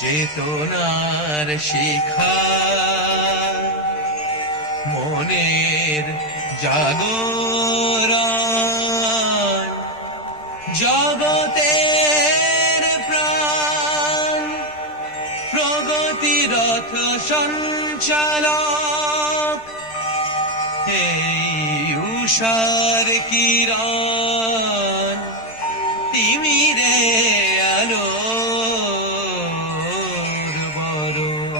চেতনার শিখা মনের জাগরণ জগতের প্রাণ প্রগতিরথ সঞ্চালক এই উষার কিরণ তিমিরে আলোর বরণ।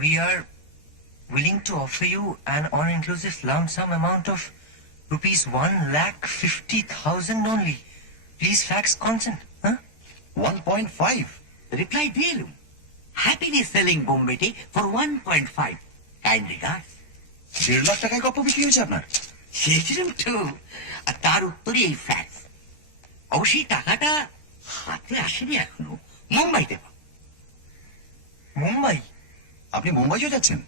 We are willing to offer you an all-inclusive lump sum amount of rupees 1,50,000 only. Please fax consent. Huh? 1.5. Reply দিলাম, happily selling Bombay tea for 1.5. Kind regards. 1.5 lakh টাকায় গপ্প বিক্রি হয়েছে আপনার? চেয়েছিলাম তো, আর তার উত্তরে এই ফ্যাক্স। অবশ্যই টাকাটা হাতে আসেনি এখনো, মুম্বাইতে পাবো। মুম্বাই? আপনি মুম্বাইও যাচ্ছেন?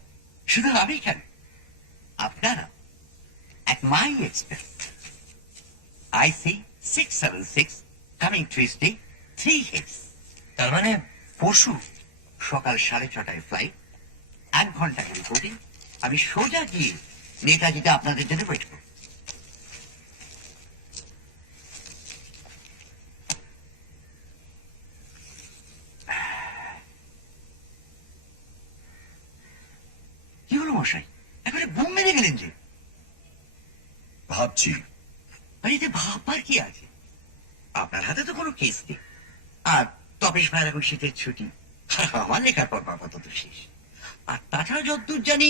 শুধু আমি কেন, আপনারা at my expense. IC 676 coming Tuesday 3 hits. তার মানে পরশু? সকাল 6:30 ফ্লাইট, 1 ঘন্টা রিপোর্টিং। আমি সোজা গিয়ে নেতাজিতে আপনাদের জন্য ওয়েট করব। কি হলো মশাই, একেবারে ঘুম মেরে গেলেন যে? ভাবছি। বাড়িতে ভাববার কি আছে? আপনার হাতে তো কোনো কেস নেই, আর তপেশ ভাইয়ের এখন শীতের ছুটি, আমার লেখার পর আপাতত শেষ। আর তাছাড়া যতদূর জানি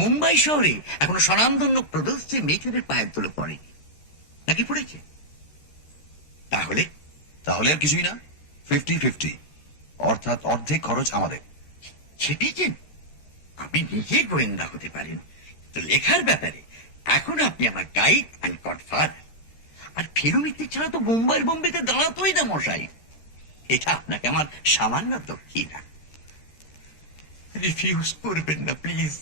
মুম্বাই শহরে এখনো স্বনামধন্য প্রদর্শী মেয়েদের পায়ের তোলে পড়েনি, নাকি পড়েছে? তাহলে তাহলে আর কিছুই না, 50-50, অর্থাৎ অর্ধেক খরচ আমাদের। ছেপেছেন? আপনি নিজে গোয়েন্দা হতে পারেন, তো লেখার ব্যাপারে এখন আপনি আমার গাইড অ্যান্ড গডফাদার। আর ফেরুমিত্তি ছাড়া তো মুম্বাইয়ের বোম্বেতে দাঁড়াতোই না মশাই। এটা আপনাকে আমার সামান্য দক্ষিণা। রিফিউজ করবেন না প্লিজ।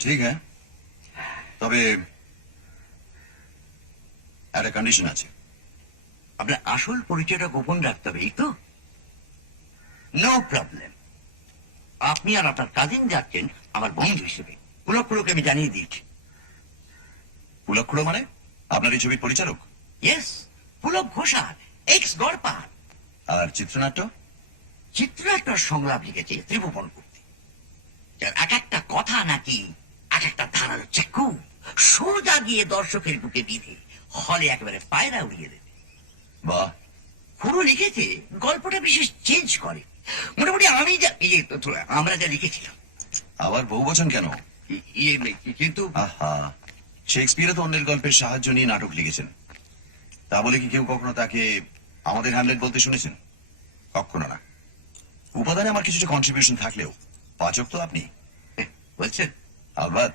ঠিক হ্যাঁ, তবে একটা কন্ডিশন আছে। আপনার আসল পরিচয়টা গোপন রাখতে হবে, এই তো? No problem. আপনি আর আপনার কাজিন যাচ্ছেন আমার বন্ধু হিসেবে, পুলকগুলোকে আমি জানিয়ে দিয়েছি। পুলক্ষুড়ো মানে? আপনার এই ছবির পরিচালক? ইয়েস, পুলক ঘোষাল, এক্স গড়পাল। আর চিত্রনাট্য? চিত্রনাট্য সংলাপ লিখেছে ত্রিভুবন করতে, যার এক একটা কথা নাকি এক একটা ধারালো চাকু সোজা গিয়ে দর্শকের বুকে বিঁধে হলে একেবারে পায়রা উড়িয়ে দেবে। বাহ। পুরো লিখেছে, গল্পটা বিশেষ চেঞ্জ করে। মোটামুটি আমি যা আমরা যা লিখেছিলাম। আবার বহু বচন কেন? কিন্তু আহা, শেক্সপিয়ারও তো অন্যের গল্পের সাহায্য নিয়ে নাটক লিখেছেন, তা বলে কি কেউ কখনো তাকে আমাদের হ্যামলেট বলতে শুনেছেন? কখনো না। উপাদানে আমার কিছুটা কন্ট্রিবিউশন থাকলেও পাচক তো আপনি বলছেন। আলবাত,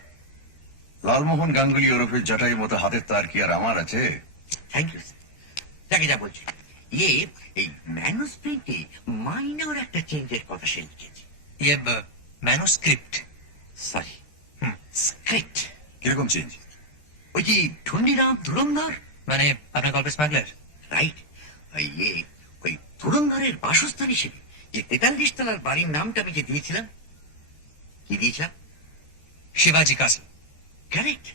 লালমোহন গাঙ্গুলি ওরফের জটাইয়ের মতো হাতের তার কি আর আমার আছে? Thank you sir. তাকে যা বলছি, এই ম্যানুস্ক্রিপ্টে মাইনর একটা চেঞ্জের কথা সে লিখেছে। ম্যানুস্ক্রিপ্ট? Sorry, script. কিরকম চেঞ্জ? ওই যে ঠুন্ডিরাম ধুরন্ধর, মানে আপনার গল্পের স্মাগলার? রাইট। ওই ধুরন্ধরের বাসস্থান হিসেবে যে 43 তলার বাড়ির নামটা আমি যে দিয়েছিলাম, কি দিয়েছিলাম? শিবাজি কাসল। কারেক্ট।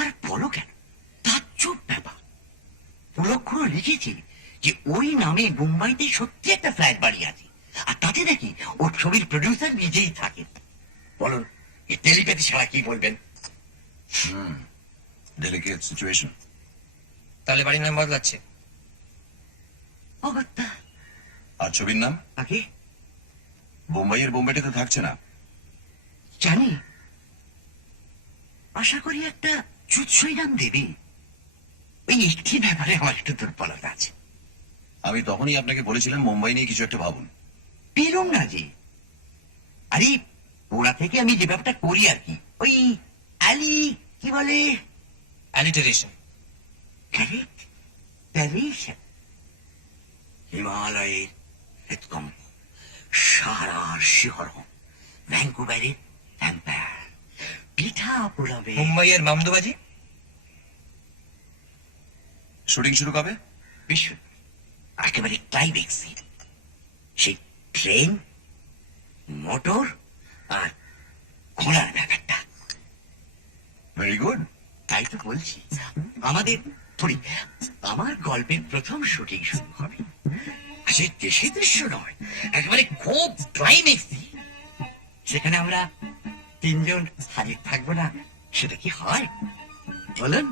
আর বলো কেন, তাজ্জব ব্যাপার। পুলক্ষুড়ো লিখেছে যে ওই নামে মুম্বাইতে সত্যি একটা ফ্ল্যাট বাড়ি আছে, আর তাতে নাকি ওর ছবির প্রডিউসার নিজেই থাকে। বলুন, এই টেলিপ্যাথি ছাড়া কি বলবেন? Delicate situation. তাহলে বাড়ির নাম বদলাচ্ছে? অগত্যা। আর ছবির নাম? আগে বোম্বাইয়ের বোম্বেটে তো থাকছে না। জানি, আশা করি একটা চুৎসই নাম দেবে। ওই একটি ব্যাপারে আমার একটু দুর্বলতা আছে। আমি তখনই আপনাকে বলেছিলাম মুম্বাই নিয়ে কিছু একটা ভাবুন। পেলুম না যে। আরে ওরা থেকে আমি যে ব্যাপারটা করি আর কি, ওই অ্যালি কি বলে, অ্যালিটারেশন। কারেক্ট, প্যারিশন। হিমালয়ের হৃদকম্প, সারার শিহরণ, ভ্যাঙ্কুভারের ভ্যাম্পায়ার, পিঠা পোড়াবে। মুম্বাইয়ের মামদুবাজি। শুটিং শুরু কবে? বিশ্ব একেবারে ক্লাইম্যাক্স সিন, সেই ট্রেন, মোটর আর ঘোড়ার ব্যাপারটা। Very good. তাই তো বলছি, আমাদের আমার গল্পের প্রথম শুটিং শুরু হবে। সে দেশে দৃশ্য নয়, একেবারে খুব ক্লাইম্যাক্স সিন। সেখানে আমরা 3 জন হাজির থাকবো না, সেটা কি হয় বলুন?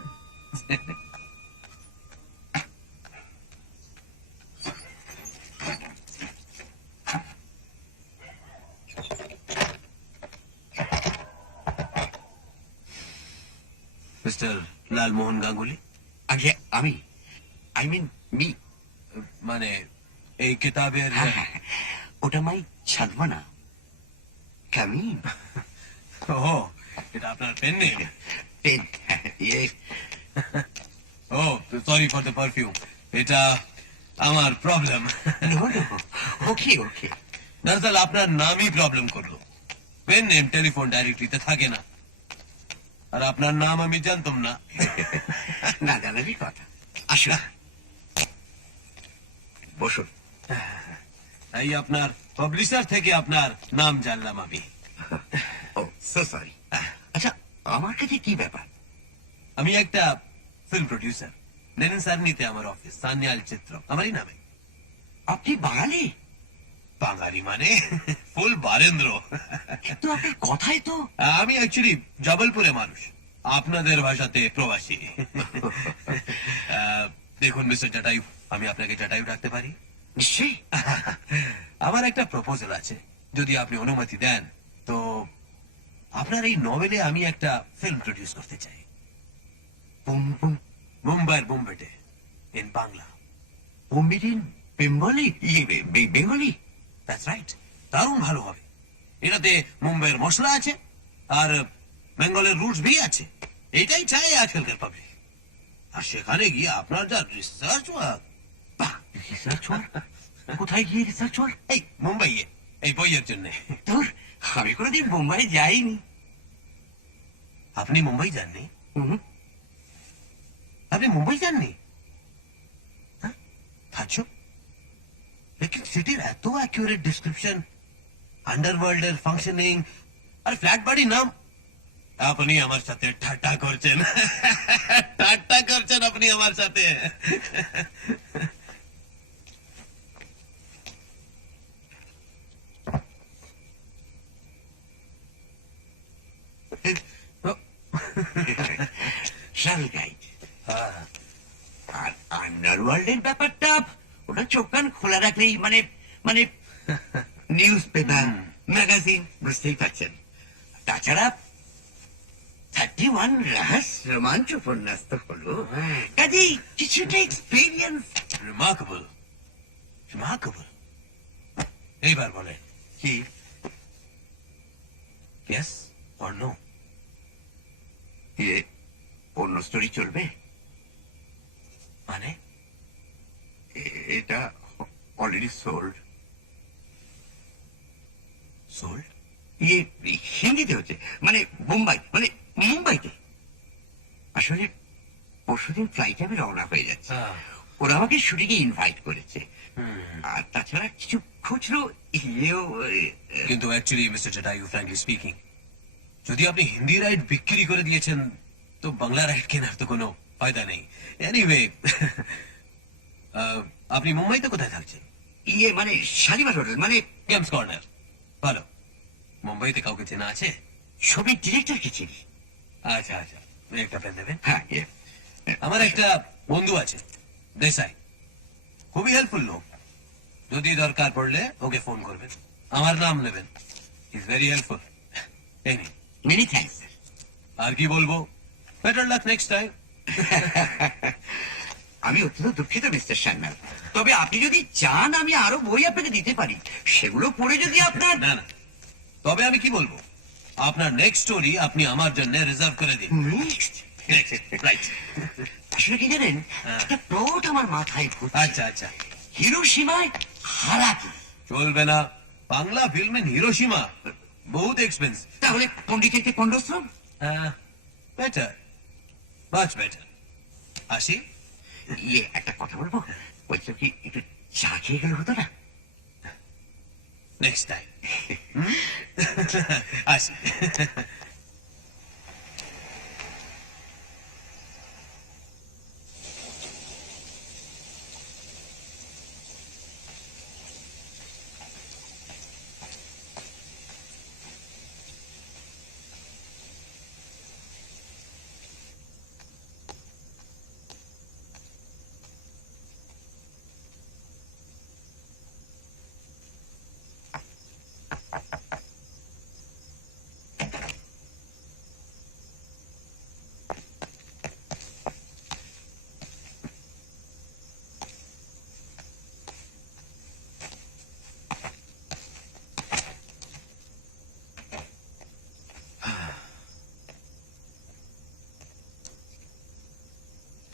মিস্টার লালমোহন গাঙ্গুলি, আগে আমি আই মিন মি। মানে এই কিতাবের ওটা মাই ছাদমানা কামিন। ও, এটা আপনার পেন নেম? পেন, ইয়ে ও, সরি ফর দ্য পারফিউম, এটা আমার problem. No no, okay okay. দরআসল আপনার নামই প্রবলেম করলো। পেন নেম টেলিফোন ডাইরেক্টরিতে থাকে না, আর আপনার নাম আমি জানতাম না। না জানারই কথা। আসো বসুন। তাই আপনার পাবলিশার থেকে আপনার নাম জানলাম আমি। ও সো সরি। আচ্ছা, আমার কাছে কি ব্যাপার? আমি একটা ফিল্ম প্রডিউসার। নেনেন সারনিতে আমার অফিস, সান্যাল চিত্র আমারই নামে। আপনি বাঙালি? বাঙালি মানে ফুল বারেন্দ্র। কিন্তু আপনার কথাই তো। আমি অ্যাকচুয়ালি জবলপুরে মানুষ, আপনাদের ভাষাতে প্রবাসী। দেখুন মিস্টার জটায়ু, আমি আপনাকে জটায়ু ডাকতে পারি? নিশ্চয়ই। আমার একটা প্রপোজাল আছে, যদি আপনি অনুমতি দেন তো আপনার এই নভেলে আমি একটা ফিল্ম প্রডিউস করতে চাই। মুম্বাইয়ের বোম্বেটে, ইন বাংলা। বোম্বিডিন বেঙ্গলি? বেঙ্গলি? দ্যাটস রাইট, দারুণ ভালো হবে। এটাতে মুম্বাইয়ের মশলা আছে আর বেঙ্গলের রুটস ভি আছে। এটাই চাই আজকালকার পাবলিক। আর সেখানে গিয়ে আপনার যা রিসার্চ ওয়ার্ক। Research work? কোথায় গিয়ে রিসার্চ ওয়ার্ক? এই মুম্বাইয়ে, এই বইয়ের জন্য। তোর, আমি কোনোদিন বোম্বাই যাইনি। আপনি মুম্বাই যাননি? হুম। আপনি মুম্বাই যাননি? তাজ্জব। लेकिन সিটির এত অ্যাকুরেট ডিসক্রিপশন, আন্ডারওয়ার্ল্ডের ফাংশনিং আর ফ্ল্যাট বাড়ি নাম। আপনি আমার সাথে ঠাট্টা করছেন। ঠাট্টা করছেন আপনি আমার সাথে। Travel guide. আর আন্ডারওয়ার্ল্ডের ব্যাপারটা ওটা চোখ কান খোলা রাখলেই মানে মানে নিউজ পেপার, ম্যাগাজিন, বুঝতেই পারছেন। তাছাড়া 31 রোমাঞ্চ উপন্যাস তো হলো, কাজেই কিছুটা এক্সপিরিয়েন্স। Remarkable, remarkable. এইবার বলে কি? Yes or no? অন্য স্টোরি চলবে? মানে এটা অলরেডি সোল্ড। সোল্ড? ইয়ে হিন্দিতে হচ্ছে, মানে বোম্বাই, মানে মুম্বাইতে। আসলে পরশুদিন ফ্লাইটে আমি রওনা হয়ে যাচ্ছি। ওরা আমাকে শুটিংয়ে ইনভাইট করেছে। আর তাছাড়া কিছু খুচরো ইয়েও। কিন্তু actually mister Jatayu, frankly speaking, যদি আপনি হিন্দি রাইট বিক্রি করে দিয়েছেন তো বাংলা রাইট কেনার তো কোনো ফায়দা নেই। এনিওয়ে, আপনি মুম্বাইতে কোথায় থাকছেন? ইয়ে মানে শালিমার হোটেল, মানে গেমস কর্নার। ভালো। মুম্বাইতে কাউকে চেনা আছে? ছবির ডিরেক্টরকে চিনি। আচ্ছা আচ্ছা, একটা পেন দেবেন? হ্যাঁ, আমার একটা বন্ধু আছে, দেশাই, খুবই হেল্পফুল লোক। যদি দরকার পড়লে ওকে ফোন করবেন, আমার নাম নেবেন। Is very helpful. এই নিন। Many thanks. আর কি বলবো, বেটার লাক নেক্সট টাইম। আমি অত্যন্ত দুঃখিত মিস্টার সান্যাল, তবে আপনি যদি চান আমি আরো বই আপনাকে দিতে পারি। সেগুলো পড়ে যদি আপনার। না না, তবে আমি কি বলবো, আপনার নেক্সট স্টোরি আপনি আমার জন্য রিজার্ভ করে দিন। Next, right. আসলে কি জানেন, একটা প্লট আমার মাথায় ঘুরছে। আচ্ছা আচ্ছা, হিরোশিমায় হারাকি। চলবে না, বাংলা ফিল্মে হিরোশিমা বহুত এক্সপেন্স। তাহলে পন্ডিচেরিতে পন্ডশ্রম। Better, much better. আসি। ইয়ে একটা কথা বলবো, বলছো কি একটু চা খেয়ে গেলে হতো না? Next time. আসি।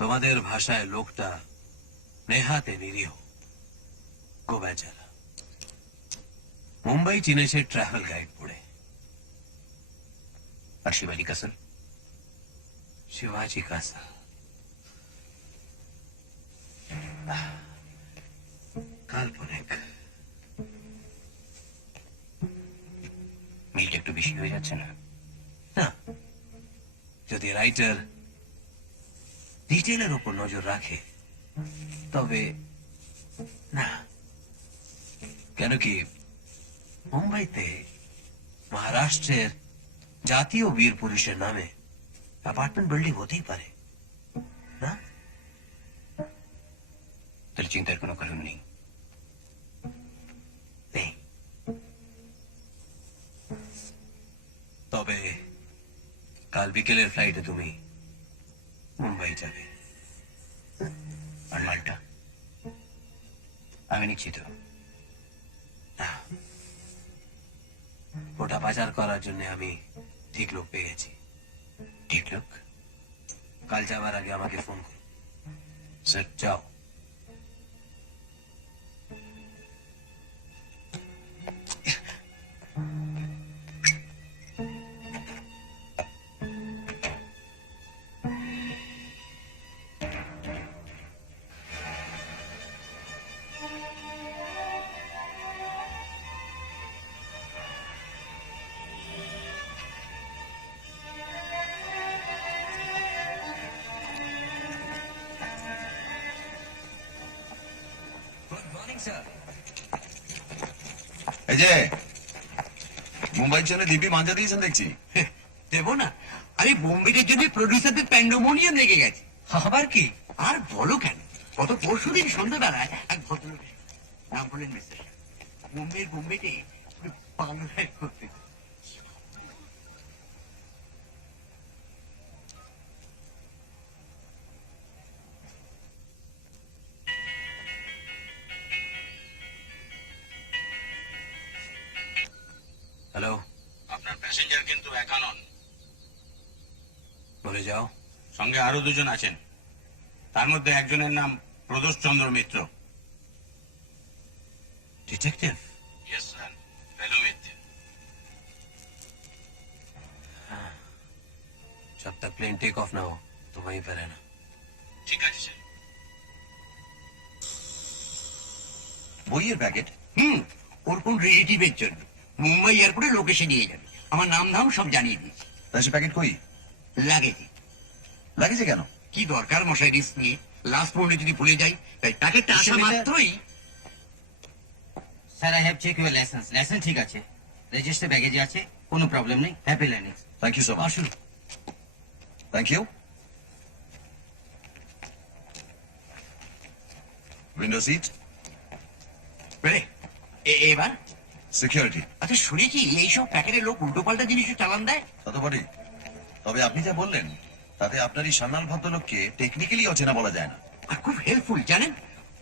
তোমাদের ভাষায় লোকটা নেহাতে নিরীহ, গো বেচারা। মুম্বাই চিনেছে ট্রাভেল গাইড পড়ে। আর শিবাজি কাসল? শিবাজি কাসা কাল্পনিক। মিলটা একটু বেশি হয়ে যাচ্ছে না? না, যদি রাইটার ডিটেলের উপর নজর রাখে তবে না। কেন কি মুম্বাইতে মহারাষ্ট্রের জাতীয় বীর পুরুষের নামে অ্যাপার্টমেন্ট বিল্ডিং হতেই পারে না? তাহলে চিন্তার কোনো কারণ নেই। নেই। তবে কাল বিকেলের ফ্লাইটে তুমি মুম্বাই যাবে। আর মালটা আমি নিশ্চিত। না, ওটা পাচার করার জন্য আমি ঠিক লোক পেয়ে গেছি। ঠিক লোক? কাল যাওয়ার আগে আমাকে ফোন করো। স্যার, যাও। Good morning sir. এই যে মুম্বাইয়ের জন্য দিব্যি মাঞ্জা দিয়েছেন দেখছি। দেবো না? আরে বোম্বের জন্য প্রডিউসারদের প্যান্ডোমোনিয়াম লেগে গেছে। আবার কি? আর বলো কেন, গত পরশুদিন সন্ধ্যাবেলায় এক ভদ্রলোক নাম বললেন মিস্টার বোম্বেতে বাংলায় করতে। হ্যালো, আপনার প্যাসেঞ্জার কিন্তু একা নন, বলে যাও। সঙ্গে আরো দুজন আছেন। তার মধ্যে একজনের নাম Pradosh Chandra Mitra. Detective? Yes sir, বেলুমিত। जब तक प्लेन टेक ऑफ ना हो तो वहीं पे रहना। ঠিক আছে স্যার। বইয়ের প্যাকেট? ওর কোন রিলেটিভের জন্য মুম্বাই এয়ারপোর্টে লোকেশন নিয়ে যাবে। আমার নাম ধাম সব জানিয়ে দিয়েছি। তা সে প্যাকেট কই? লাগেছে। লাগেছে কেন? কি দরকার মশাই রিস্ক নিয়ে? লাস্ট মোমেন্টে যদি ভুলে যাই, তাই প্যাকেটটা আসা মাত্রই। Sir, I have check your licence. Licence ঠিক আছে, রেজিস্টার ব্যাগেজে আছে, কোনো প্রবলেম নেই। Happy landing. Thank you so much. আসুন। Thank you. উইন্ডো সিট, এবার সিকিউরিটি। আচ্ছা, শুনেছি এইসব প্যাকেটের লোক উল্টো পাল্টা জিনিসও চালান দেয়। তা তো বটেই। তবে আপনি যা বললেন তাতে আপনার এই সান্নাল ভদ্রলোককে টেকনিক্যালি অচেনা বলা যায় না। আর খুব হেল্পফুল জানেন,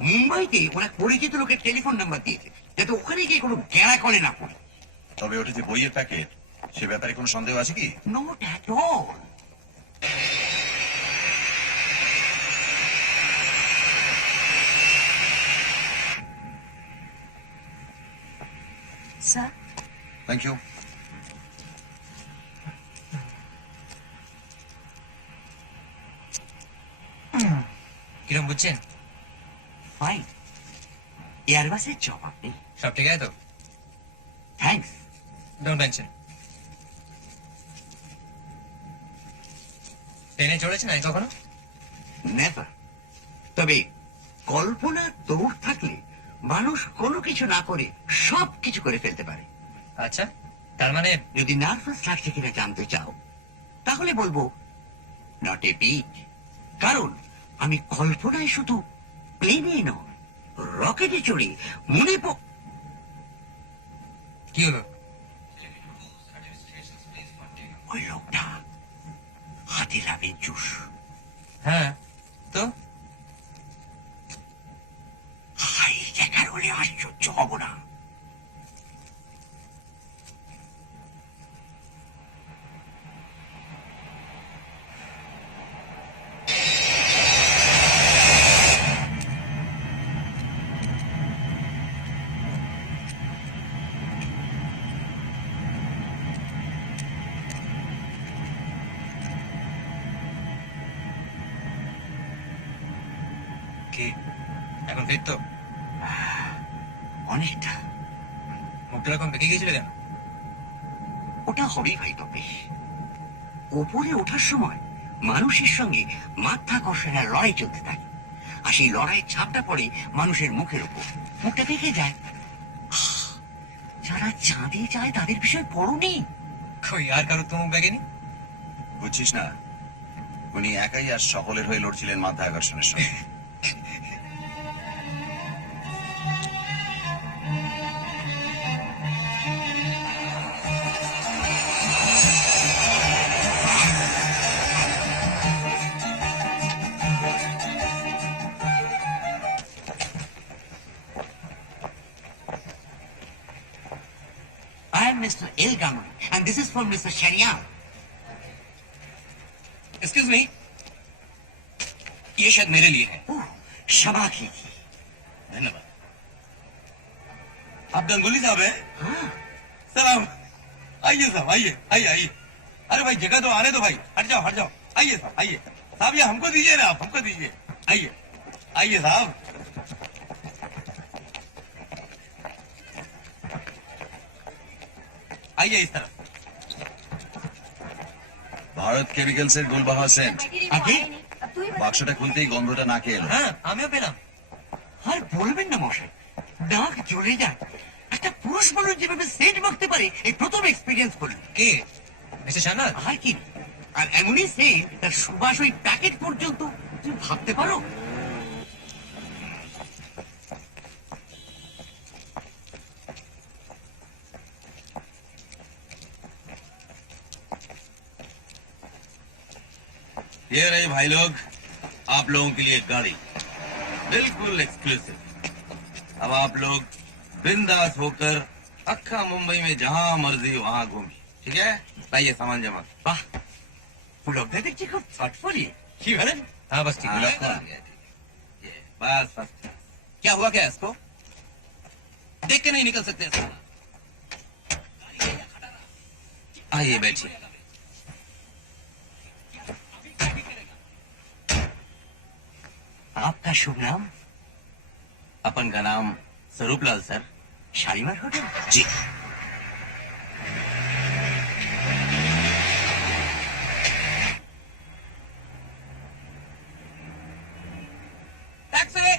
মুম্বাইতে ওরা পরিচিত লোকের টেলিফোন নাম্বার দিয়েছে যাতে ওখানে গিয়ে কোনো গ্যারা কলে না পড়ে। তবে ওটা যে বইয়ের প্যাকেট সে ব্যাপারে কোনো সন্দেহ আছে কি? Not at all. Sir, thank you. কিরম বুঝছেন? ফাইন, এয়ারবাসের জবাব নেই। সব ঠিক আছে তো? থ্যাঙ্কস। Don't mention. ট্রেনে চড়েছেন আগে কখনো? নেভার। তবে কল্পনার দৌড় থাকলে মানুষ কোনো কিছু না করে সব কিছু করে ফেলতে পারে। আচ্ছা, তার মানে যদি নার্ভাস লাগছে কিনা জানতে চাও তাহলে বলবো নট এ বিগ। কারণ আমি কল্পনায় শুধু প্লেনে নয়, রকেটে চড়ে মনে কি হলো? ওই লোকটা হাতে লাভের জুস। হ্যাঁ তো হাই জায়গার হলে আশ্চর্য হব না। কি এখন ফিট তো? অনেকটা। মুখটা এরকম বেঁকে গিয়েছিল কেন? ওটা হবেই ভাই তপেশ। ওপরে ওঠার সময় মানুষের সঙ্গে মাধ্যাকর্ষণের লড়াই চলতে থাকে, আর সেই লড়াইয়ের ছাপটা পড়ে মানুষের মুখের উপর, মুখটা দেখে যায়। আহ, যারা চাঁদে যায় তাদের বিষয় পড়োনি? কই আর কারো তো মুখ বেঁকেনি? বুঝছিস না, উনি একাই আর সকলের হয়ে লড়ছিলেন মাথা আকর্ষণের সঙ্গে। I am Mr. El Gamri, and this is for Mr. Sharian. Excuse me, ये शायद मेरे लिए है। ओह, क्षमा कीजिए। धन्यवाद। आप गंगुली साहब हैं? हाँ, सलाम। आइए साहब, आइए आइए आइए। अरे भाई जगह तो आने दो भाई, हट जाओ हट जाओ। आइए साहब आइए। साहब ये हमको दीजिए ना, आप हमको दीजिए। आइए आइए साहब। आइए इस तरफ। ভারত কেমিক্যালস এর গুলবাহা সেন্ট। আগে বাক্সটা খুলতেই গন্ধটা নাকে এলো। হ্যাঁ আমিও পেলাম। আর বলবেন না মশাই, নাক জ্বলে যায়। একটা পুরুষ মানুষ যেভাবে সেন্ট মাখতে পারে এই প্রথম এক্সপিরিয়েন্স করল। কে মিস্টার সান্নাল? আর কি, আর এমনই সেন্ট তার সুবাস ওই প্যাকেট পর্যন্ত, তুমি ভাবতে পারো? ये रही भाई लोग आप लोगों के लिए गाड़ी, बिल्कुल एक्सक्लूसिव। अब आप लोग बिंदास होकर अक्खा मुंबई में जहां मर्जी वहां घूमिए, ठीक है? लाइए सामान जमा। বাহ, পুলকদা দেখছি খুব ছটফরিয়ে। কি বলেন? हाँ बस ठीक हाँ, है। आ गया, ठीक है। ये, बस बस। क्या हुआ क्या इसको? देख के नहीं निकल सकते ऐसा? आइए बैठिए। आपका शुभ नाम? अपन का नाम स्वरूपलाल सर। শালিমার হোটেল? जी। टैक्सी!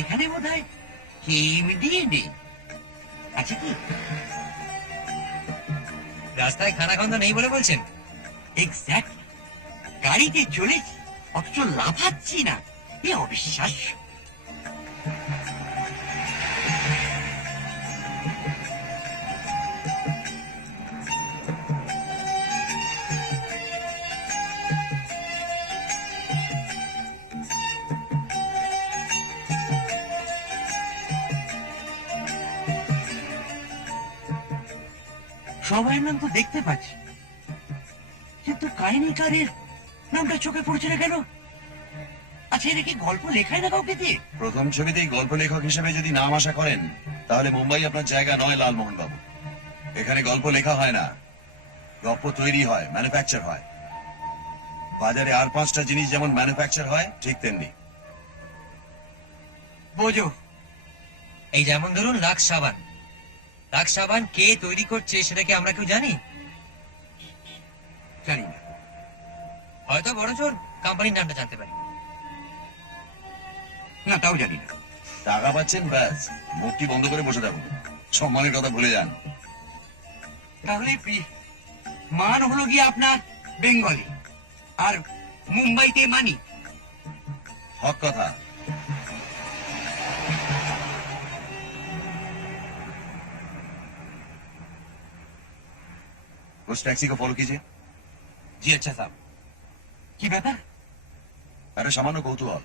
এখানে বোধ হয় হিমডি নেই, আছে কি? রাস্তায় খানা গন্ধ নেই বলে বলছেন? এক্স্যাক্ট। গাড়িতে চলেছি অথচ লাফাচ্ছি না, এ অবিশ্বাস্য। সবাই নাম তো দেখতে পাচ্ছি, কিন্তু কাহিনীকারের নামটা চোখে পড়ছে না কেন? আচ্ছা, এরা কি গল্প লেখায় না কাউকে দিয়ে? প্রথম ছবিতেই গল্প লেখক হিসেবে যদি নাম আশা করেন, তাহলে মুম্বাই আপনার জায়গা নয় লালমোহন বাবু। এখানে গল্প লেখা হয় না, গল্প তৈরি হয়, ম্যানুফ্যাকচার হয়। বাজারে আর 5টা জিনিস যেমন ম্যানুফ্যাকচার হয়, ঠিক তেমনি। বোঝো, এই যেমন ধরুন লাক্স সাবান। লাক্স সাবান কে তৈরি করছে সেটা কি আমরা কেউ জানি? জানি না। হয়তো বড় জোর কোম্পানির নামটা জানতে পারি। না, তাও জানি না। টাকা পাচ্ছেন ব্যাস, মুখটি বন্ধ করে বসে থাকুন, সম্মানের কথা ভুলে যান। তাহলে মান হলো গিয়ে আপনার বেঙ্গলি, আর মুম্বাইতে মানি। হক কথা। उस टैक्सी को फॉलो कीजिए। जी अच्छा साहब। কি ব্যাপার? अरे सामान्य कौतूहल।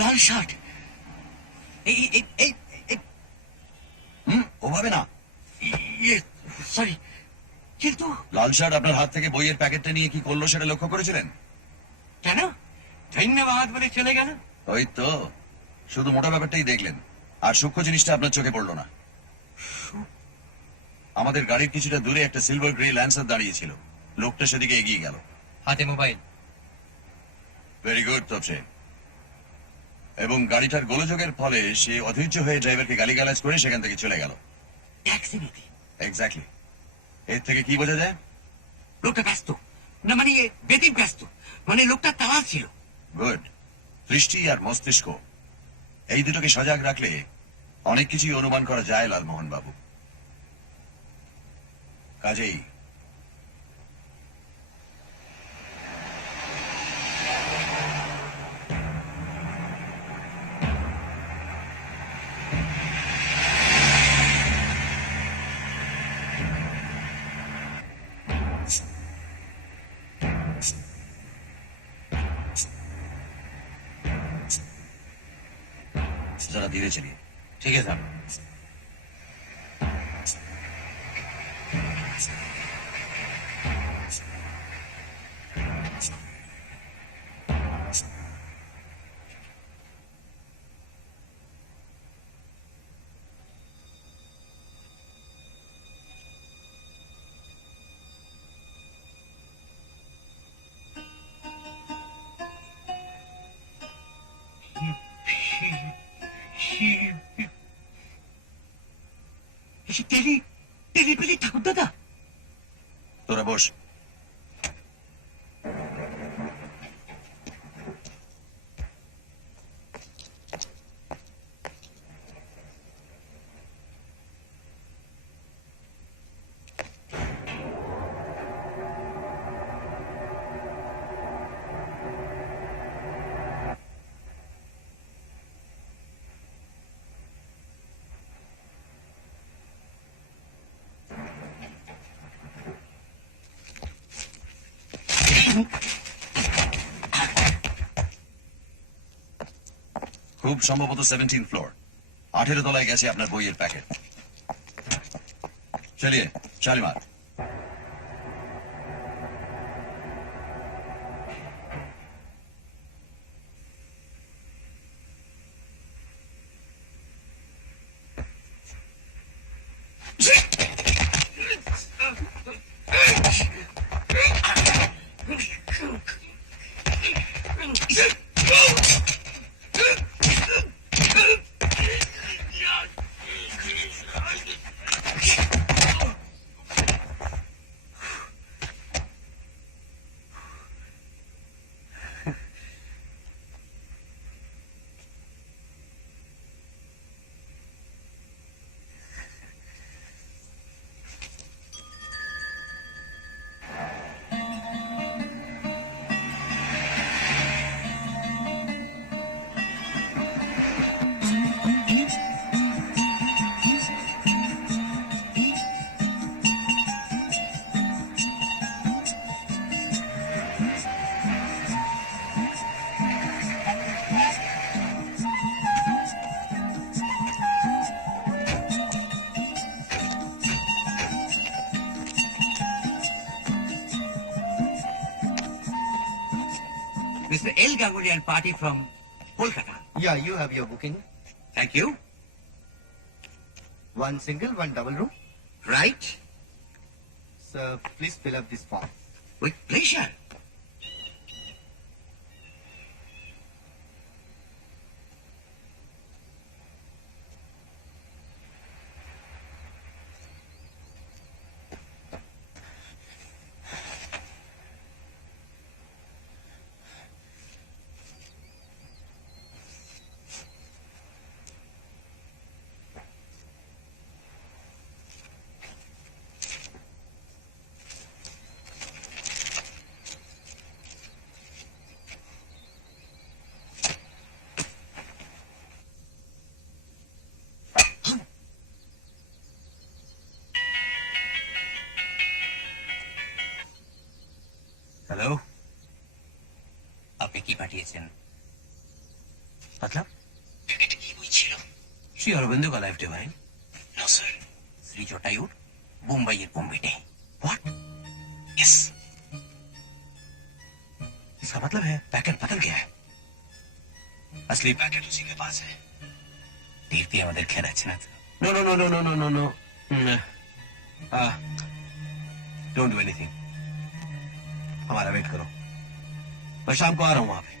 লাল শার্ট। এই এই এই ওভাবে না। সরি, কিন্তু লাল শার্ট আপনার হাত থেকে বইয়ের প্যাকেটটা নিয়ে কি করলো সেটা লক্ষ্য করেছিলেন? কেন? ধন্যবাদ বলে চলে গেল। ওই তো, শুধু মোটা ব্যাপারটাই দেখলেন, আর সূক্ষ্ম জিনিসটা আপনার চোখে পড়লো না। আমাদের গাড়ির কিছুটা দূরে একটা সিলভার গ্রে ল্যান্সার দাঁড়িয়েছিল, লোকটা সেদিকে এগিয়ে গেল। হাতে মোবাইল। ভেরি গুড তপসে। এবং গাড়িটার গোলযোগের ফলে সে অধৈর্য হয়ে ড্রাইভারকে গালিগালাজ করে সেখান থেকে চলে গেল। ট্যাক্সি নিতে এক্স্যাক্টলি। এর থেকে কি বোঝা যায়? লোকটা ব্যস্ত, না মানে ব্যতীত ব্যস্ত, মানে লোকটা তাড়া ছিল। গুড। দৃষ্টি আর মস্তিষ্ক, এই দুটোকে সজাগ রাখলে অনেক কিছুই অনুমান করা যায় লালমোহন বাবু। কাজেই जरा धीरे चलिए। ठीक है साहब। টেলিপেলি ঠাকুর দাদা। তোরা বস। খুব সম্ভবত 17 ফ্লোর, 18 তলায় গেছে আপনার বইয়ের প্যাকেট। চলিয়ে Shalimar. Mr. L. Ganguly and party from Kolkata. Yeah, you have your booking. Thank you. One single, one double room. Right? Sir, please fill up this form. With pleasure. Hello, আপনি কি পাঠিয়েছেন? मतलब প্যাকেটে কি বই ছিল? श्री अरविंदो का life divine. No sir. Shri জটায়ুর মুম্বাইয়ের বোম্বেটে। व्हाट? ইয়েস। इसका मतलब है पैकेट बदल गया है। असली প্যাকেট উसी के पास है। দেখতে আমাদের খেয়াল আছে না তো? No no no no no no no no don't do anything. हमारा वेट करो, मैं शाम को आ रहा हूँ वहां पे,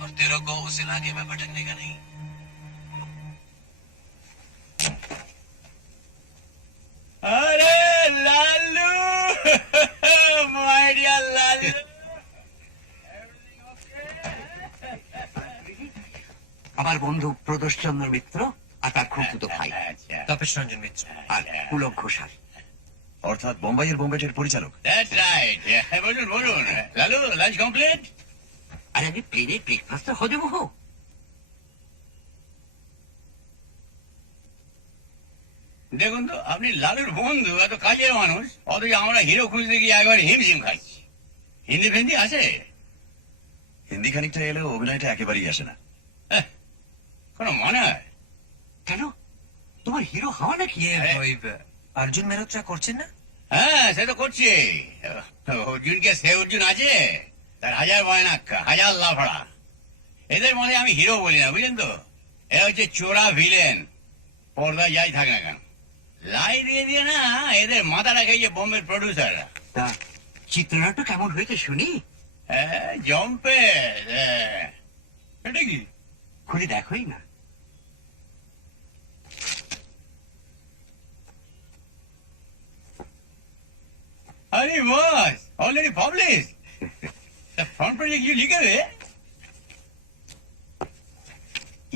और तेरे को उस इलाके में भटकने का नहीं। अरे लालू माय डियर लालू আমার বন্ধু প্রদোষ চন্দ্র মিত্র আর তার খুঁড়তুতো ভাই अच्छा তপেশ রঞ্জন মিত্র। আর পুলক ঘোষাল। অর্থাৎ বোম্বাইয়ের বোম্বেটের পরিচালক। दैट्स राइट বলুন বলুন লালু লাঞ্চ কমপ্লিট আর আমি প্লেনে ব্রেকফাস্ট হজম হোক। দেখুন তো আপনি লালুর বন্ধু এত কাজের মানুষ অথচ আমরা হিরো খুঁজতে গিয়ে একবার হিমশিম খাচ্ছি। হিন্দি ফিন্দি আছে? হিন্দি খানিকটা এলেও অভিনয়টা একেবারেই আসে না। কোনো মনে হয়? কেন, তোমার হিরো হওয়া নাকি? ওই অর্জুন মেহরোত্রা করছেন না? হ্যাঁ সে তো করছে। অর্জুনকে সে অর্জুন আছে, তার হাজার বয়নাক্কা হাজার লাফড়া। এদের মধ্যে আমি হিরো বলি না, বুঝলেন তো। এ হচ্ছে চোরা ভিলেন, পর্দায় যাই থাকে না কেন লাই দিয়ে দিয়ে না এদের মাথাটা খেয়েছে বোম্বের প্রডিউসাররা। তা চিত্রনাট্য কেমন হয়েছে শুনি? জম্পে এটা কি? খুলে দেখোই না। अरे boss already publish the front page you लिखे रे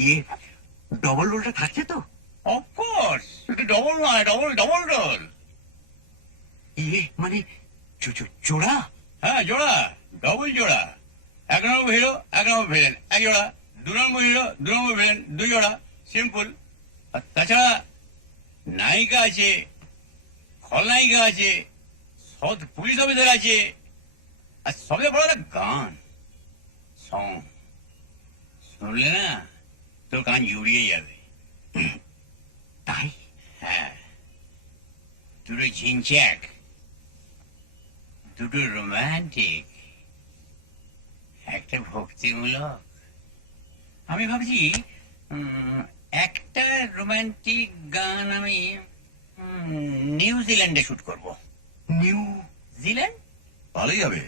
ইয়ে ডবল রোলটা থাকছে তো? ऑफ कोर्स डबल নয় ডবল ডবল রোল। ইয়ে মানে জোড়া? হ্যাঁ জোড়া, ডবল জোড়া। এক নম্বর হিরো এক নম্বর ভিলেন এক জোড়া, দু নম্বর হিরো দু নম্বর ভিলেন দুই জোড়া, সিম্পল। আর তাছাড়া নায়িকা আছে, খলনায়িকা আছে, সৎ পুলিশ অফিসার আছে, আর সবচেয়ে বড় একটা গান সং শুনলে না তোর কান জুড়িয়ে যাবে। তাই? হ্যাঁ, দুটো ঝিনচ্যাক, দুটো রোমান্টিক, একটা ভক্তিমূলক। আমি ভাবছি একটা রোমান্টিক গান আমি নিউজিল্যান্ডে শুট করব। নিউজিল্যান্ড? ভালোই হবে।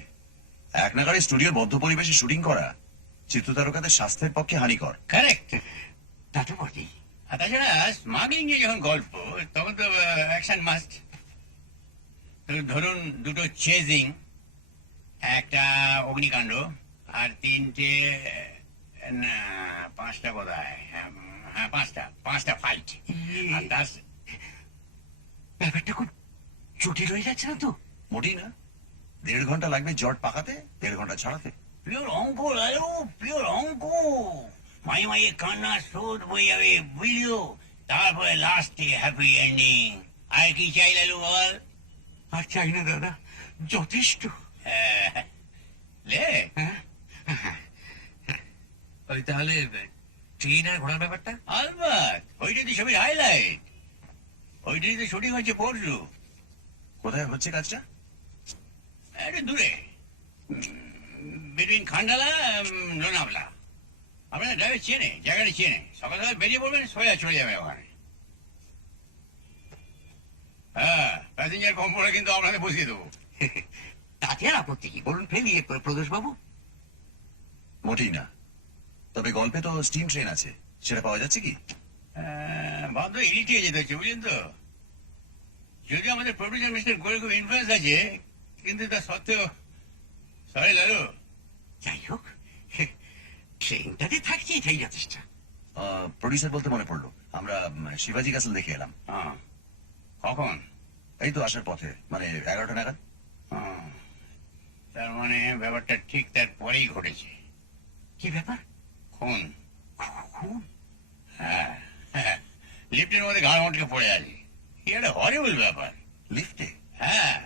এক নাগাড়ে স্টুডিওর বদ্ধ পরিবেশে শুটিং করা চিত্রতারকাদের স্বাস্থ্যের পক্ষে হানিকর। কারেক্ট। তা তো বটেই। আর তাছাড়া স্মাগলিং নিয়ে যখন গল্প তখন তো অ্যাকশন মাস্ট। ধরুন দুটো চেজিং, একটা অগ্নিকাণ্ড, আর তিনটে না পাঁচটা বোধ হয়, হ্যাঁ পাঁচটা ফাইট। আর ব্যাপারটা খুব জটিল হয়ে যাচ্ছে না তো? মোটেই না। 1.5 ঘন্টা লাগবে জট পাকাতে, 1.5 ঘন্টা ছাড়াতে। পিওর অঙ্ক লালু, পিওর অঙ্ক। মাঝে মাঝে কান্না স্রোত বয়ে যাবে বুঝলো, তারপরে লাস্টে হ্যাপি এন্ডিং। আর কি চাই লালু বল? আর চাই না দাদা, যথেষ্ট। লে ওই তাহলে ট্রেন আর ঘোড়ার ব্যাপারটা? আলবাত ওইটা তো সবই হাইলাইট। ওইটাই তো শুটিং হচ্ছে পরশু। কোথায় হচ্ছে কাজটা? একটু দূরে, বিটুইন খান্ডালা লোনাভলা। আপনার ড্রাইভার চেনে, জায়গাটা চেনে। সকাল সকাল বেরিয়ে পড়বেন, সোজা চলে যাবে ওখানে। হ্যাঁ, প্যাসেঞ্জার কম পড়ে কিন্তু আপনাদের বসিয়ে দেবো। তাতে আর আপত্তি কি? বলুন ফেলিয়ে প্রদোষ বাবু। মোটেই না। তবে গল্পে তো স্টিম ট্রেন আছে, সেটা পাওয়া যাচ্ছে কি? বাধ্য ইডিট হয়ে যেতে হচ্ছে, বুঝলেন তো। যদিও আমাদের প্রডিউসার মিস্টার গোয়েল খুব ইনফ্লুয়েন্স আছে, কিন্তু তা সত্ত্বেও সরি লালু। যাই হোক, ট্রেনটাতে থাকছি এটাই যথেষ্ট। প্রডিউসার বলতে মনে পড়লো, আমরা শিবাজি ক্যাসেল দেখে এলাম। হ্যাঁ, কখন? এই তো আসার পথে, মানে 11টা নাগাদ। হ্যাঁ, তার মানে ব্যাপারটা ঠিক তার পরেই ঘটেছে। কি ব্যাপার? খুন। খুন? হ্যাঁ, লিফটের মধ্যে ঘাড় মটকে পড়ে আছে। কি একটা হরিবল ব্যাপার। লিফটে? হ্যাঁ,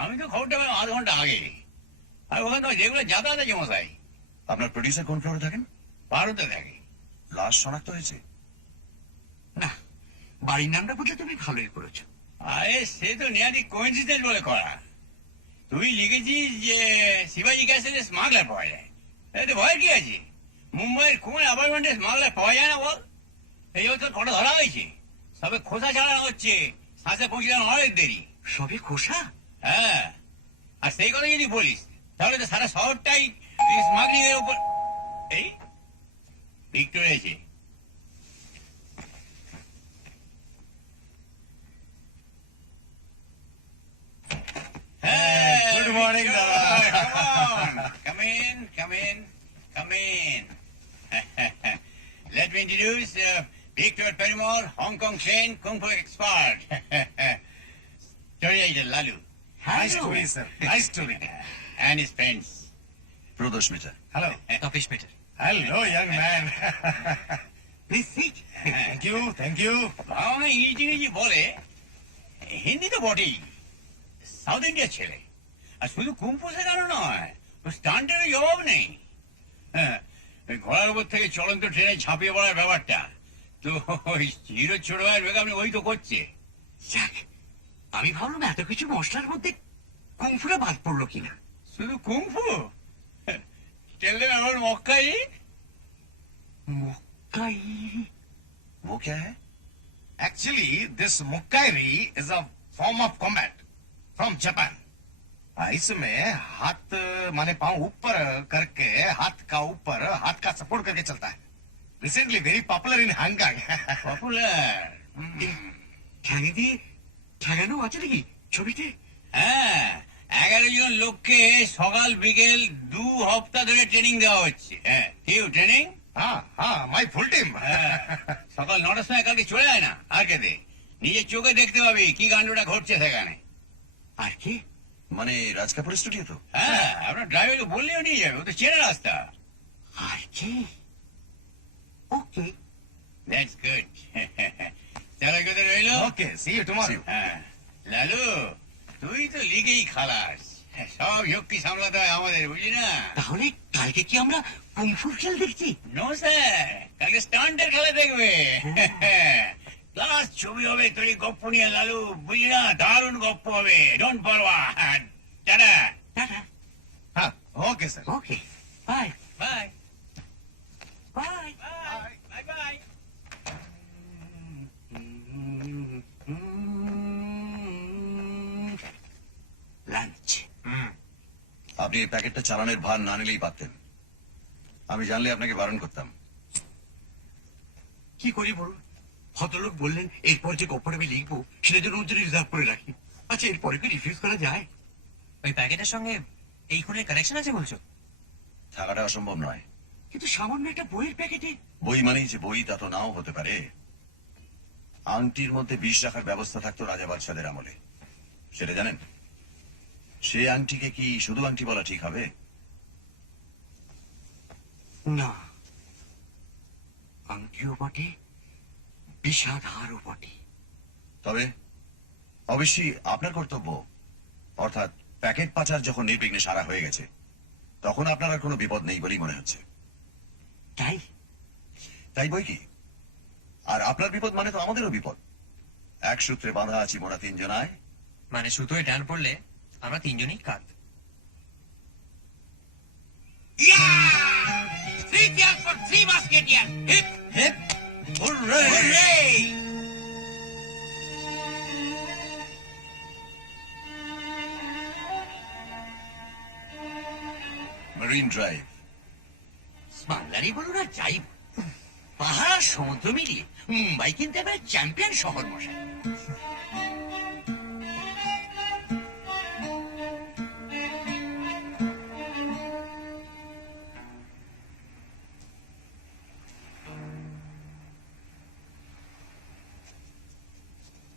আমি তো খবরটা পেলাম 0.5 ঘন্টা আগে। আর ওখানে তো যেগুলো যাতায়াত আছে মশাই, আপনার প্রডিউসার কোন ফ্লোরে থাকেন? ভারতে থাকে। লাশ শনাক্ত হয়েছে? না, বাড়ির নামটা বলতে তুমি ভালোই করেছো। আরে সে তো নিয়ারি কোইন্সিডেন্ট বলে করা। তুই লিখেছিস যে শিবাজি ক্যাসেলে স্মাগলার পাওয়া যায়, এতে ভয় কি আছে? মুম্বাইয়ের কোন অ্যাপার্টমেন্টে স্মাগলার পাওয়া যায় না বল? এই বছর কটা ধরা হয়েছে, সবে খোসা ছাড়ানো হচ্ছে, শ্বাসে পৌঁছে অনেক দেরি। সবে খোসা? হ্যাঁ, আর সেই কথা যদি বলিস তাহলে তো সারা শহরটাই স্মাগলিং এর উপর। এই ভিক্টোরিয়া আছে। Good morning, Dada. Come in, come in, come in. Let me introduce Victor Perimore, Hong Kong trained Kung Fu expert. Story agent Lalu. Nice to meet you, sir. Nice to meet you. And his friends. Pradosh Mitter. Hello. Topesh পেটার। Hello, young man. Please sit. Thank you, thank you. Bangla ইংরেজি বলে, হিন্দি তো বটেই। South ইন্ডিয়ার ছেলে, আর শুধু kung fu শেখানো নয়, স্টান্টের জবাব নেই। হ্যাঁ, ওই ঘোড়ার উপর থেকে চলন্ত ট্রেনে ঝাঁপিয়ে পড়ার ব্যাপারটা তো ওই হিরো ছোট ভাইয়ের বেগামনি ওই তো করছে। যাক, আমি ভাবলাম এত কিছু মশলার মধ্যে কুমফুরা বাদ পড়লো কিনা। শুধু কুম্ফু? টেল দেম অ্যাবাউট মক্কাই। মক্কাই? वो क्या है? Actually, this Mokkairi is a form of combat from Japan. इसमें हाथ माने पांव ऊपर करके हाथ का सपोर्ट करके चलता है. Recently very popular in Hong Kong. Popular. ঠ্যাঙে দিয়ে ঠেঙানো আছে নাকি ছবিতে? হ্যাঁ, 11 জন লোককে সকাল বিকেল 2 হপ্তাহ ধরে ট্রেনিং দেওয়া হচ্ছে। হ্যাঁ, কেউ ট্রেনিং? हाँ, my full team. সকাল 9টার সময় কালকে চলে যায় না আর খেতে, নিজের চোখে দেখতে পাবি কি কাণ্ডটা ঘটছে সেখানে। আর কি? মানে রাজ কাপুর স্টুডিও তো? হ্যাঁ, আপনার ড্রাইভারকে বললেও নিয়ে যাবে, ও তো চেনে রাস্তা। আর কি? ওকে। That's good. চলো কথা রইল। Okay, see you tomorrow. হ্যাঁ, লালু তুই তো লিগেই খালাস, সব ঝক্কি সামলাতে হয় আমাদের, বুঝলি না? তাহলে কালকে কি আমরা কুমফুর খেল দেখছি? নো স্যার, কালকে স্টান্টের খেলা দেখবে। ক্লাস ছবি হবে তোর এই গপ্প নিয়ে লালু, বুঝলি না? দারুণ গপ্প হবে, ডোন্ট পরোয়া। টাটা। টাটা। हाँ, okay sir. Okay, bye bye bye. Bye bye bye. Lunch. আপনি এই প্যাকেটটা চালানের ভার না নিলেই পারতেন। আমি জানলে আপনাকে বারণ করতাম। কি করি বলুন? ভদ্রলোক বললেন এরপর যে গপ্পটা আমি লিখবো সেটা জন্য ওর জন্য রিজার্ভ করে রাখি। আচ্ছা, এরপরে কি রিফিউজ করা যায়? ওই প্যাকেটের সঙ্গে এই খুনের কানেকশন আছে বলছো? থাকাটা অসম্ভব নয়। কিন্তু সামান্য একটা বইয়ের প্যাকেটে। বই মানেই যে বই তা তো নাও হতে পারে। আংটির মধ্যে বিষ রাখার ব্যবস্থা থাকতো রাজা বাদশাদের আমলে, সেটা জানেন? সে আংটিকে কি শুধু আংটি বলা ঠিক হবে? না, আংটিও বটে, বিষাধারও বটে। তবে অবশ্যই আপনার কর্তব্য, অর্থাৎ প্যাকেট পাচার যখন নির্বিঘ্নে সারা হয়ে গেছে তখন আপনার আর কোনো বিপদ নেই বলেই মনে হচ্ছে। তাই? তাই বই কি? আর আপনার বিপদ মানে তো আমাদেরও বিপদ। এক সূত্রে বাঁধা আছি মোরা তিনজনায়। মানে সুতোয় টান পড়লে আমরা তিনজনই কাত। Three cheers for three musketeers. Hip, hip, hooray! Hooray! Marine Drive. বাংলারই বলুন আর যাই বলুন, পাহাড় সমুদ্র মিলিয়ে মুম্বাই কিন্তু এবার চ্যাম্পিয়ন শহর মশাই।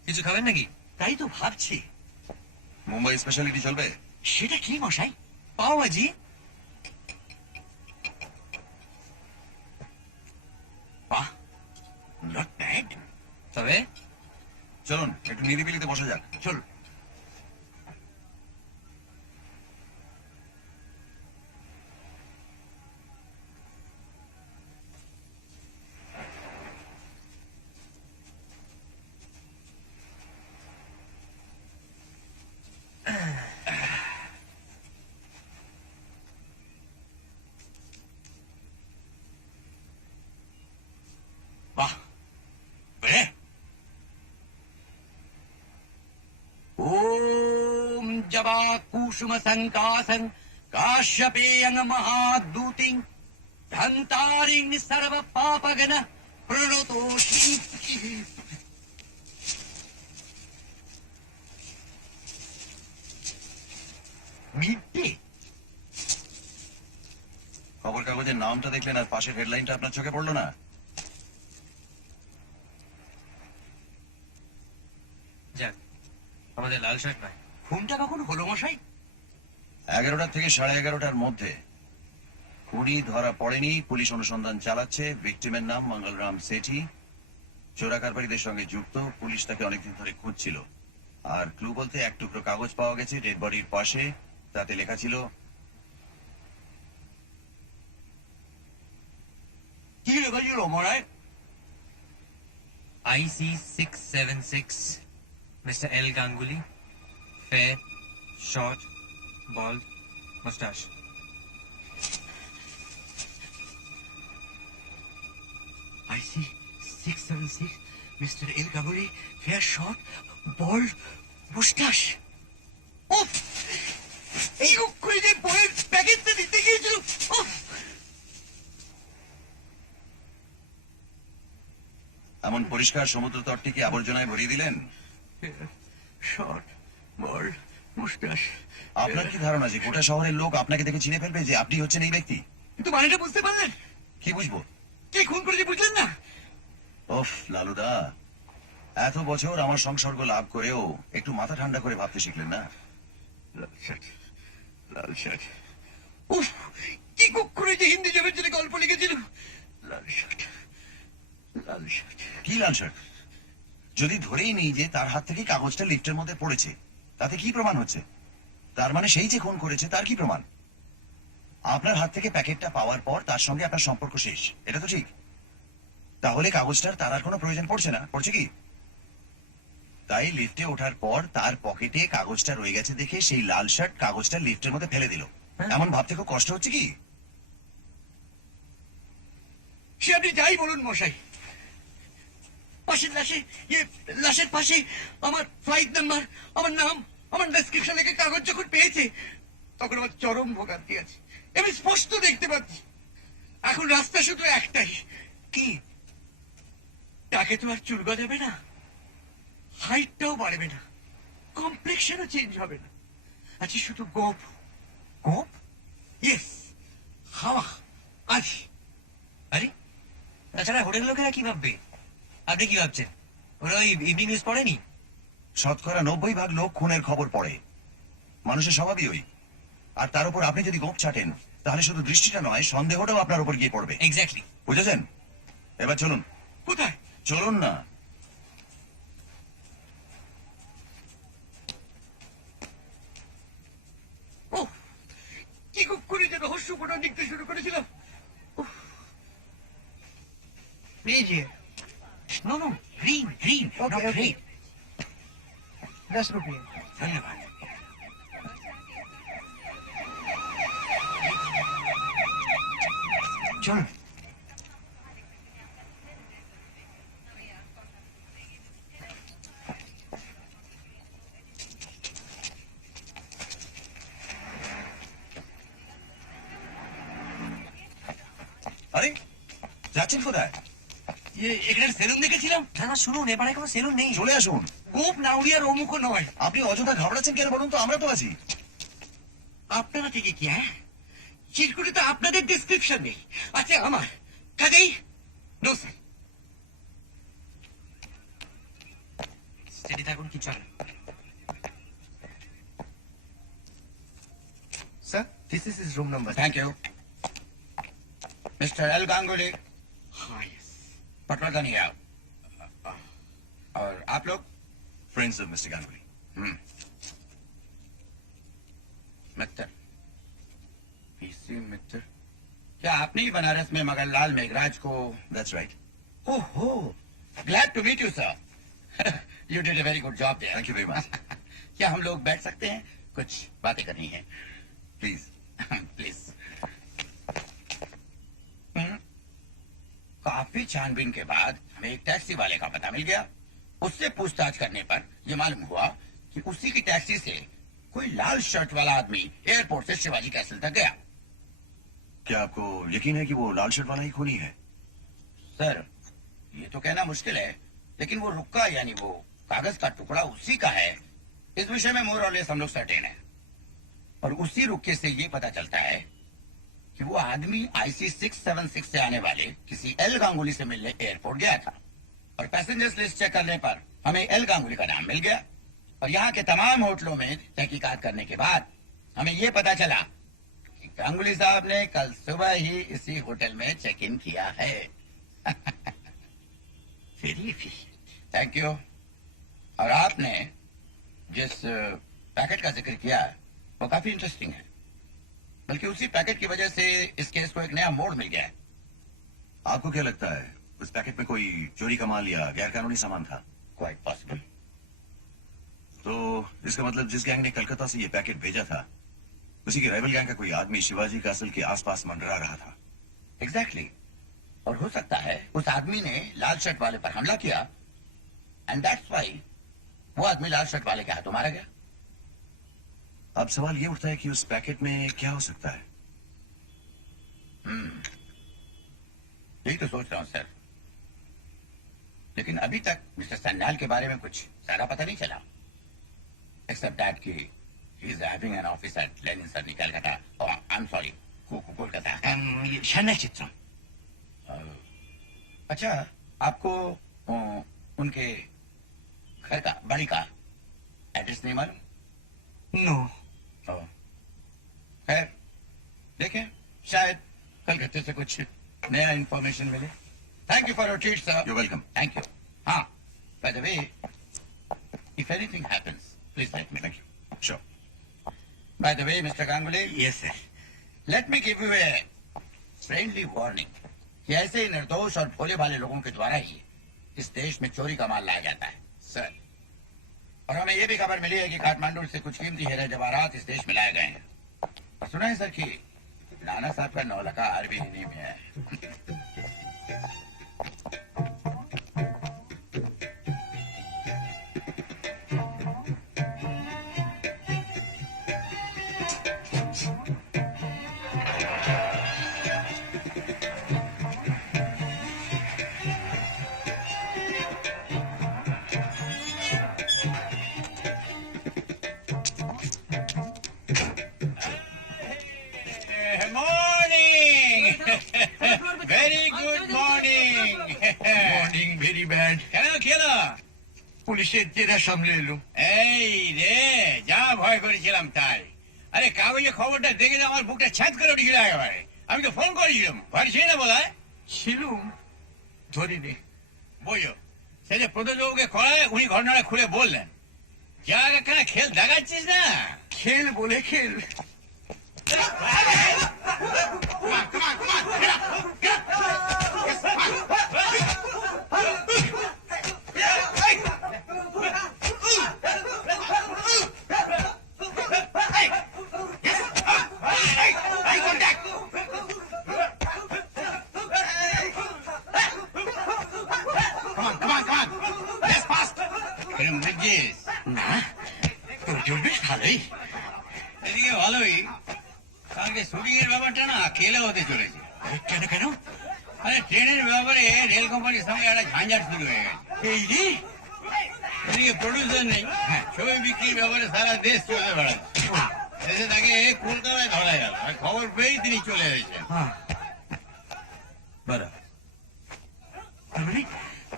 কিছু খাবেন নাকি? তাই তো ভাবছি। মুম্বাই স্পেশালিটি চলবে? সেটা কি মশাই? পাও ভাজি। বাহ, নট ব্যাড। তবে চলুন একটু নিরিবিলিতে বসা যাক। চলুন। ओम जबा कुसुम संकासन काश्यपेयं महादूतिं धन्तारिं सर्व पापगन प्रणतोषि মিথ্যে? খবর কাগজের নামটা দেখলেন আর পাশের হেডলাইনটা আপনার চোখে পড়লো না? যাক, আমাদের লাল শার্ট পায়। খুনটা কখন হলো মশাই? 11টা থেকে 11:30টার মধ্যে। খুনি ধরা পড়েনি, পুলিশ অনুসন্ধান চালাচ্ছে। ভিকটিমের নাম মঙ্গলরাম সেঠি, চোরা কারবারিদের সঙ্গে যুক্ত। পুলিশ তাকে অনেকদিন ধরে খুঁজছিল। আর ক্লু বলতে এক টুকরো কাগজ পাওয়া গেছে ডেড বডির পাশে, তাতে লেখা ছিল কি লেখা মরায়? IC 676, Mr. L. Ganguly, fair, short, bald, mustache. I see 676, Mr. L. Ganguly, fair, short, bald, mustache. উফ! এই অক্ষরে যে বইয়ের প্যাকেটটা দিতে গিয়েছিল, উফ! এমন পরিষ্কার সমুদ্র তটটিকে আবর্জনায় ভরিয়ে দিলেন। শর্ট, বল্ড, মুস্টাশ। আপনার কি ধারণা যে গোটা শহরের লোক আপনাকে দেখে চিনে ফেলবে যে আপনি হচ্ছেন এই ব্যক্তি? কিন্তু মানেটা বুঝতে পারলেন? কি বুঝবো? কে খুন করেছে বুঝলেন না? ওফ লালুদা, এত বছর আমার সংসর্গ লাভ করেও একটু মাথা ঠান্ডা করে ভাবতে শিখলেন না? লাল শার্ট, লাল শার্ট। উফ! কি করে যে হিন্দি জমের জন্য গল্প লিখেছিল। লাল শার্ট, লাল শার্ট। কি লাল শার্ট? যদি ধরেই নিই যে তার হাত থেকে কাগজটা লিফটের মধ্যে পড়েছে, তাতে কি প্রমাণ হচ্ছে? তার মানে সেই যে খুন করেছে তার কি প্রমাণ? আপনার হাত থেকে প্যাকেটটা পাওয়ার পর তার সঙ্গে আপনার সম্পর্ক শেষ, এটা তো ঠিক। তাহলে কাগজটার তার আর কোনো প্রয়োজন পড়ছে না, পড়ছে কি? তাই লিফটে ওঠার পর তার পকেটে কাগজটা রয়ে গেছে দেখে সেই লাল শার্ট কাগজটা লিফটের মধ্যে ফেলে দিল। এমন ভাবতে খুব কষ্ট হচ্ছে কি? সে আপনি যাই বলুন মশাই, পাশের লাশের পাশে আমার ফ্লাইট নাম্বার, আমার নাম, আমার ডেসক্রিপশন লেখে কাগজ যখন পেয়েছে, তখন আমার চরম ভোগান্তি আছে। আমি স্পষ্ট দেখতে পাচ্ছি এখন রাস্তা শুধু একটাই। কি? তাকে তো আর চুল গজাবে না, হাইটটাও বাড়বে না, কমপ্লেক্সনও চেঞ্জ হবে না, আছে শুধু গোপ। গোপ? ইয়েস, হাওয়া আজ। আরে, তাছাড়া হোটেল লোকেরা কি ভাববে? আপনি কি ভাবছেন ওরা ওই ইভিনিং নিউজ পড়েনি? 90% লোক খুনের খবর পড়ে, মানুষের স্বভাবই ওই। আর তার উপর আপনি যদি গোপ ছাটেন, তাহলে শুধু দৃষ্টিটা নয়, সন্দেহটাও আপনার উপর গিয়ে পড়বে। এক্স্যাক্টলি। বুঝেছেন? এবার চলুন। কোথায়? চলুন না। ও কি করে যে রহস্যপূর্ণ লিখতে শুরু করেছিলাম। लीजिए। No no, green green, Okay, not okay. Red. 10 रुपये। ধন্যবাদ। চলুন। আরে যাচ্ছেন কোথায়? এখানে সেলুন দেখেছিলাম। না না, শুনুন, এবারে কোনো সেলুন নেই। চলে আসুন। গোপ নাউরিয়ার অমুখ নয়। আপনি অযথা ঘাবড়াচ্ছেন কেন বলুন তো? আমরা তো আছি। আপনারা থেকে কি? হ্যাঁ, চিরকুটে তো আপনাদের ডেসক্রিপশন নেই, আছে আমার। কাজেই নো স্যার। স্টেডি থাকুন, কিছু হবে না। Sir, this is his room number. Thank you mister L Ganguly, hi. Patwardhan ही आओ। और आप लोग? Friends of mister Ganguly. Mitra, PC Mitra, क्या आपने ही बनारस में मगरलाल मेघराज को? That's right. ओहो, glad to meet you sir. You did a very good job there. Thank you very much. क्या हम लोग बैठ सकते हैं? कुछ बातें करनी है। प्लीज। प्लीज। काफी छानबीन के बाद हमें एक टैक्सी वाले का पता मिल गया। उससे पूछताछ करने पर यह मालूम हुआ कि कि उसी की टैक्सी से कोई लाल शर्ट वाला आदमी एयरपोर्ट से शिवाजी कैसल तक गया। क्या आपको यकीन है कि वो लाल शर्ट वाला ही खूनी है? सर, ये तो कहना मुश्किल है, लेकिन वो रुक्का यानी वो कागज का टुकड़ा उसी का है, इस विषय में मोर और लेस हम लोग सर्टेन है। और उसी रुक्के से ये पता चलता है कि वो आदमी IC 676 से आने वाले किसी एल गांगुली से मिलने एयरपोर्ट गया था। और पैसेंजर्स लिस्ट चेक करने पर हमें एल गांगुली का नाम मिल गया। और यहाँ के तमाम होटलों में तहकीकात करने के बाद हमें ये पता चला कि गांगुली साहब ने कल सुबह ही इसी होटल में चेक इन किया है। Very efficient. Thank you. और आपने जिस पैकेट का जिक्र किया वो काफी इंटरेस्टिंग है, बल्कि उसी पैकेट की वजह से इस केस को एक नया मोड़ मिल गया है। आपको क्या लगता है उस पैकेट में कोई चोरी का माल या गैर कानूनी सामान था? Quite possible. तो इसका मतलब जिस गैंग ने कलकत्ता से ये पैकेट भेजा था उसी की राइवल गैंग का कोई आदमी शिवाजी कैसल के आसपास मंडरा रहा था। एग्जैक्टली। और हो सकता है उस आदमी ने लाल शर्ट वाले पर हमला किया, एंड दैट्स व्हाई वो आदमी लाल शर्ट वाले के हाथों मारा गया। अब सवाल ये उठता है कि उस पैकेट में क्या हो सकता है? यही तो सोच रहा हूं सर, लेकिन अभी तक मिस्टर सन्याल के बारे में कुछ ज्यादा पता नहीं चला, एक्सेप्ट दैट कि he is having an office at Lenin सर Calcutta, I am sorry Kolkata. शनल चित्रम। अच्छा, आपको उनके घर का बाड़ी का एड्रेस नहीं मालूम? नो। खैर देखें, शायद कलकत्ते से कुछ नया इंफॉर्मेशन मिले। Thank you for your treat sir. You're welcome. Thank you. हाँ, by the way, if anything happens please let me. Thank you. Sure. By the way mister Ganguly, yes sir. Let me give you a friendly warning कि ऐसे ही निर्दोष और भोले भाले लोगों के द्वारा ही इस देश में चोरी का माल लाया जाता है सर। और हमें ये भी खबर मिली है कि काठमांडू से कुछ कीमती हीरे जवाहरात इस देश में लाए गए हैं। और सुना है सर कि नाना साहब का 9 लखा हार भी इन्हीं में है। Morning. Very good morning. Morning very bad. কেন খেলো? পুলিশের জেরা সামলে এলুম। এই রে, যা ভয় করেছিলাম তাই। আরে কাগজে খবরটা দেখে তো আমার বুকটা ছ্যাঁত করে উঠেছিল একেবারে। আমি তো ফোন করেছিলাম, ঘরে ছিল না বলা ছিলুম, ধরিনি। বইও সে যে প্রদোষবাবুকে করায় উনি ঘটনাটা খুলে বললেন। যা একখানা খেল দেখাচ্ছিস না। খেল বলে খেল। না, তোর জন্য বেশ ভালোই। এদিকে ভালোই, কালকে শুটিং এর ব্যাপারটা না খেলে হতে চলেছে। কেন কেন? আরে ট্রেনের ব্যাপারে রেল কোম্পানির সঙ্গে একটা ঝাঞ্ঝাট শুরু হয়ে গেছে। এই রে, এদিকে প্রডিউসার নেই, ছবি বিক্রির ব্যাপারে সারা দেশ চলে বেড়াচ্ছে। শেষে তাকে কলকাতায় ধরা গেল, আর খবর পেয়েই তিনি চলে এসেছেন। बराबर। তার মানে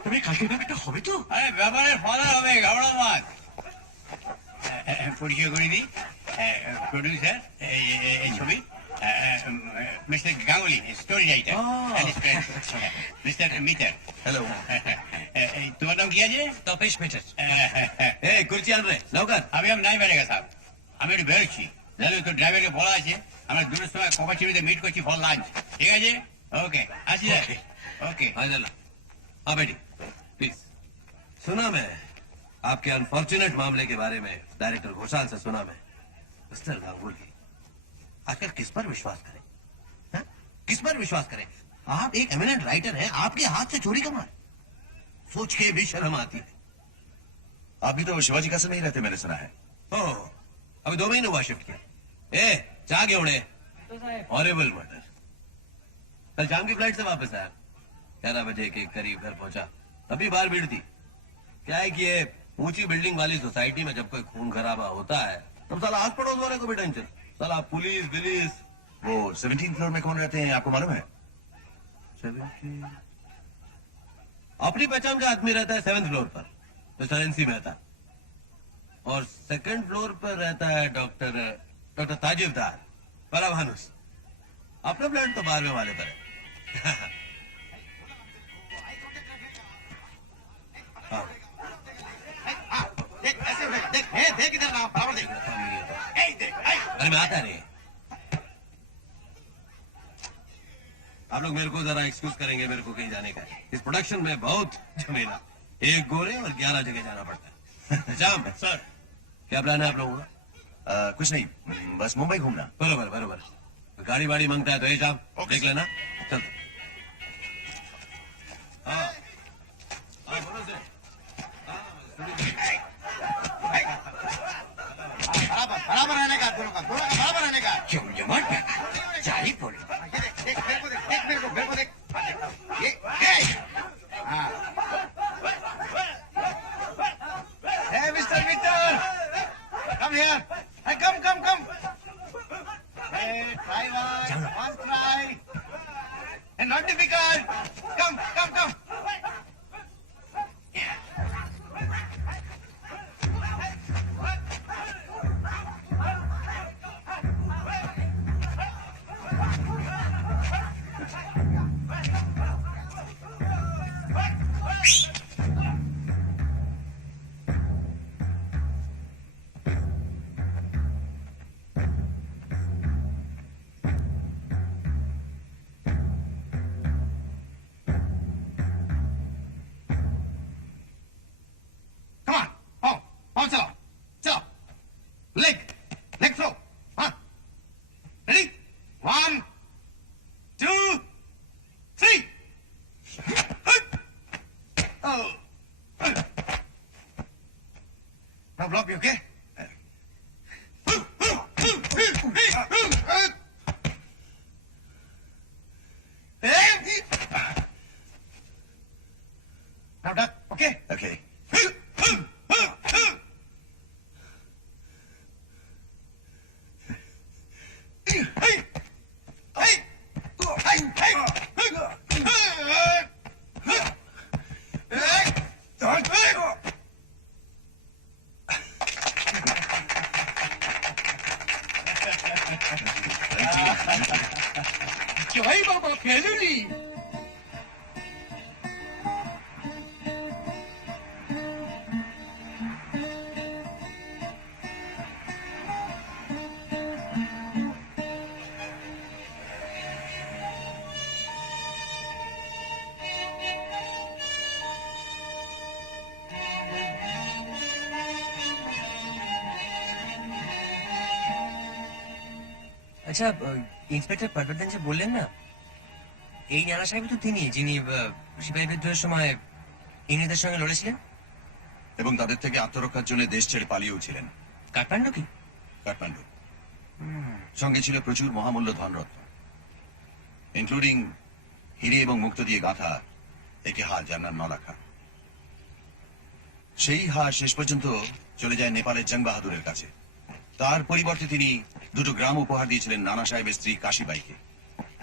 তবে কালকে ব্যাপারটা হবে তো? আরে ব্যাপারের ফলা হবে, ঘাবড়া মাছ। পরিচয় করে দিই, প্রডিউসার এই ছবি mister Ganguly, story writer, mister Mitter. Hello. তোমার নাম কি আছে? तपेश मीटर। ए कुर्सी आन रे लवकर। আমি নাই বেড়ে সাহেব, আমি একটু বেরোচ্ছি। জানো তো ড্রাইভারকে বলা আছে আমরা দুটোর সময় কপাচিবিতে মিট করছি ফর লাঞ্চ। ঠিক আছে? ওকে, আসি যাই। ओके। हाँ बेटी प्लीज। सुना मैं आपके अनफॉर्चुनेट मामले के बारे में डायरेक्टर घोषाल से सुना मैं। मिस्टर गांगुली आजकल किस पर विश्वास करें? हाँ? किस पर विश्वास करें? आप एक एमिनेंट राइटर हैं, आपके हाथ से चोरी का माल, सोच के भी शर्म आती है। आप भी तो शिवाजी कैसल में ही रहते मैंने सुना है। ओह, अभी 2 महीने हुआ शिफ्ट किया। ए चाह के उड़े, हॉरिबल मर्डर। कल शाम की फ्लाइट से वापस आया, 11 बजे के करीब घर पहुंचा, तभी बाहर भीड़ थी। क्या है कि ये ऊंची बिल्डिंग वाली सोसाइटी में जब कोई खून खराबा होता है तब साला आस पड़ोस वाले को भी टेंशन, साला पुलिस बिलिस। वो 17th फ्लोर में कौन रहते हैं आपको मालूम है? अपनी पहचान का आदमी रहता है 7th फ्लोर पर, मिस्टर एनसी मेहता, और 2nd फ्लोर पर रहता है डॉक्टर ताजिबदार पराभानुस। अपना फ्लैट तो 12वें वाले पर है। हाँ। देख इधर ना, बराबर देख। अरे मैं आता नहीं। आप लोग मेरे को जरा एक्सक्यूज करेंगे, मेरे को कहीं जाने का है। इस प्रोडक्शन में बहुत झमेला, 1 गोरे और 11 जगह जाना पड़ता है। जाम सर, क्या प्लान है आप लोगों का? कुछ नहीं, बस मुंबई घूमना। बरोबर बरोबर, गाड़ी वाड़ी मांगता है तो ये साहब देख लेना। चल हाँ हाँ, बोलो सर। बराबर रहने का, दोनों का बराबर रहने का। जमजमाट में जाली बोले। देख मेरे को देख, मेरे को देख। ये हाँ। Hey, Mr. Victor, come here. Hey, come. Hey, try one try. And not difficult. Come. Come on. Paw चलो. Leg throw. Huh? Ready? 1, 2, 3. Oh. Now block me, okay? Now duck, okay? Okay. জয় বাবা ফেলুনি। আচ্ছা, inspector পাটবর্ধন যে বললেন না, এই নানা সাহেব তো তিনি যিনি সিপাহী বিদ্রোহের সময় ইংরেজদের সঙ্গে লড়েছিলেন এবং তাদের থেকে আত্মরক্ষার জন্য দেশ ছেড়ে পালিয়েও ছিলেন। কাঠমান্ডু কি? কাঠমান্ডু। সঙ্গে ছিল প্রচুর মহামূল্য ধনরত্ন, ইনক্লুডিং হিরে এবং মুক্ত দিয়ে গাঁথা একটি হার যার নাম নলাখা। সেই হার শেষ পর্যন্ত চলে যায় নেপালের জং বাহাদুরের কাছে। তার পরিবর্তে তিনি 2টো গ্রাম উপহার দিয়েছিলেন নানা সাহেবের স্ত্রী কাশীবাইকে।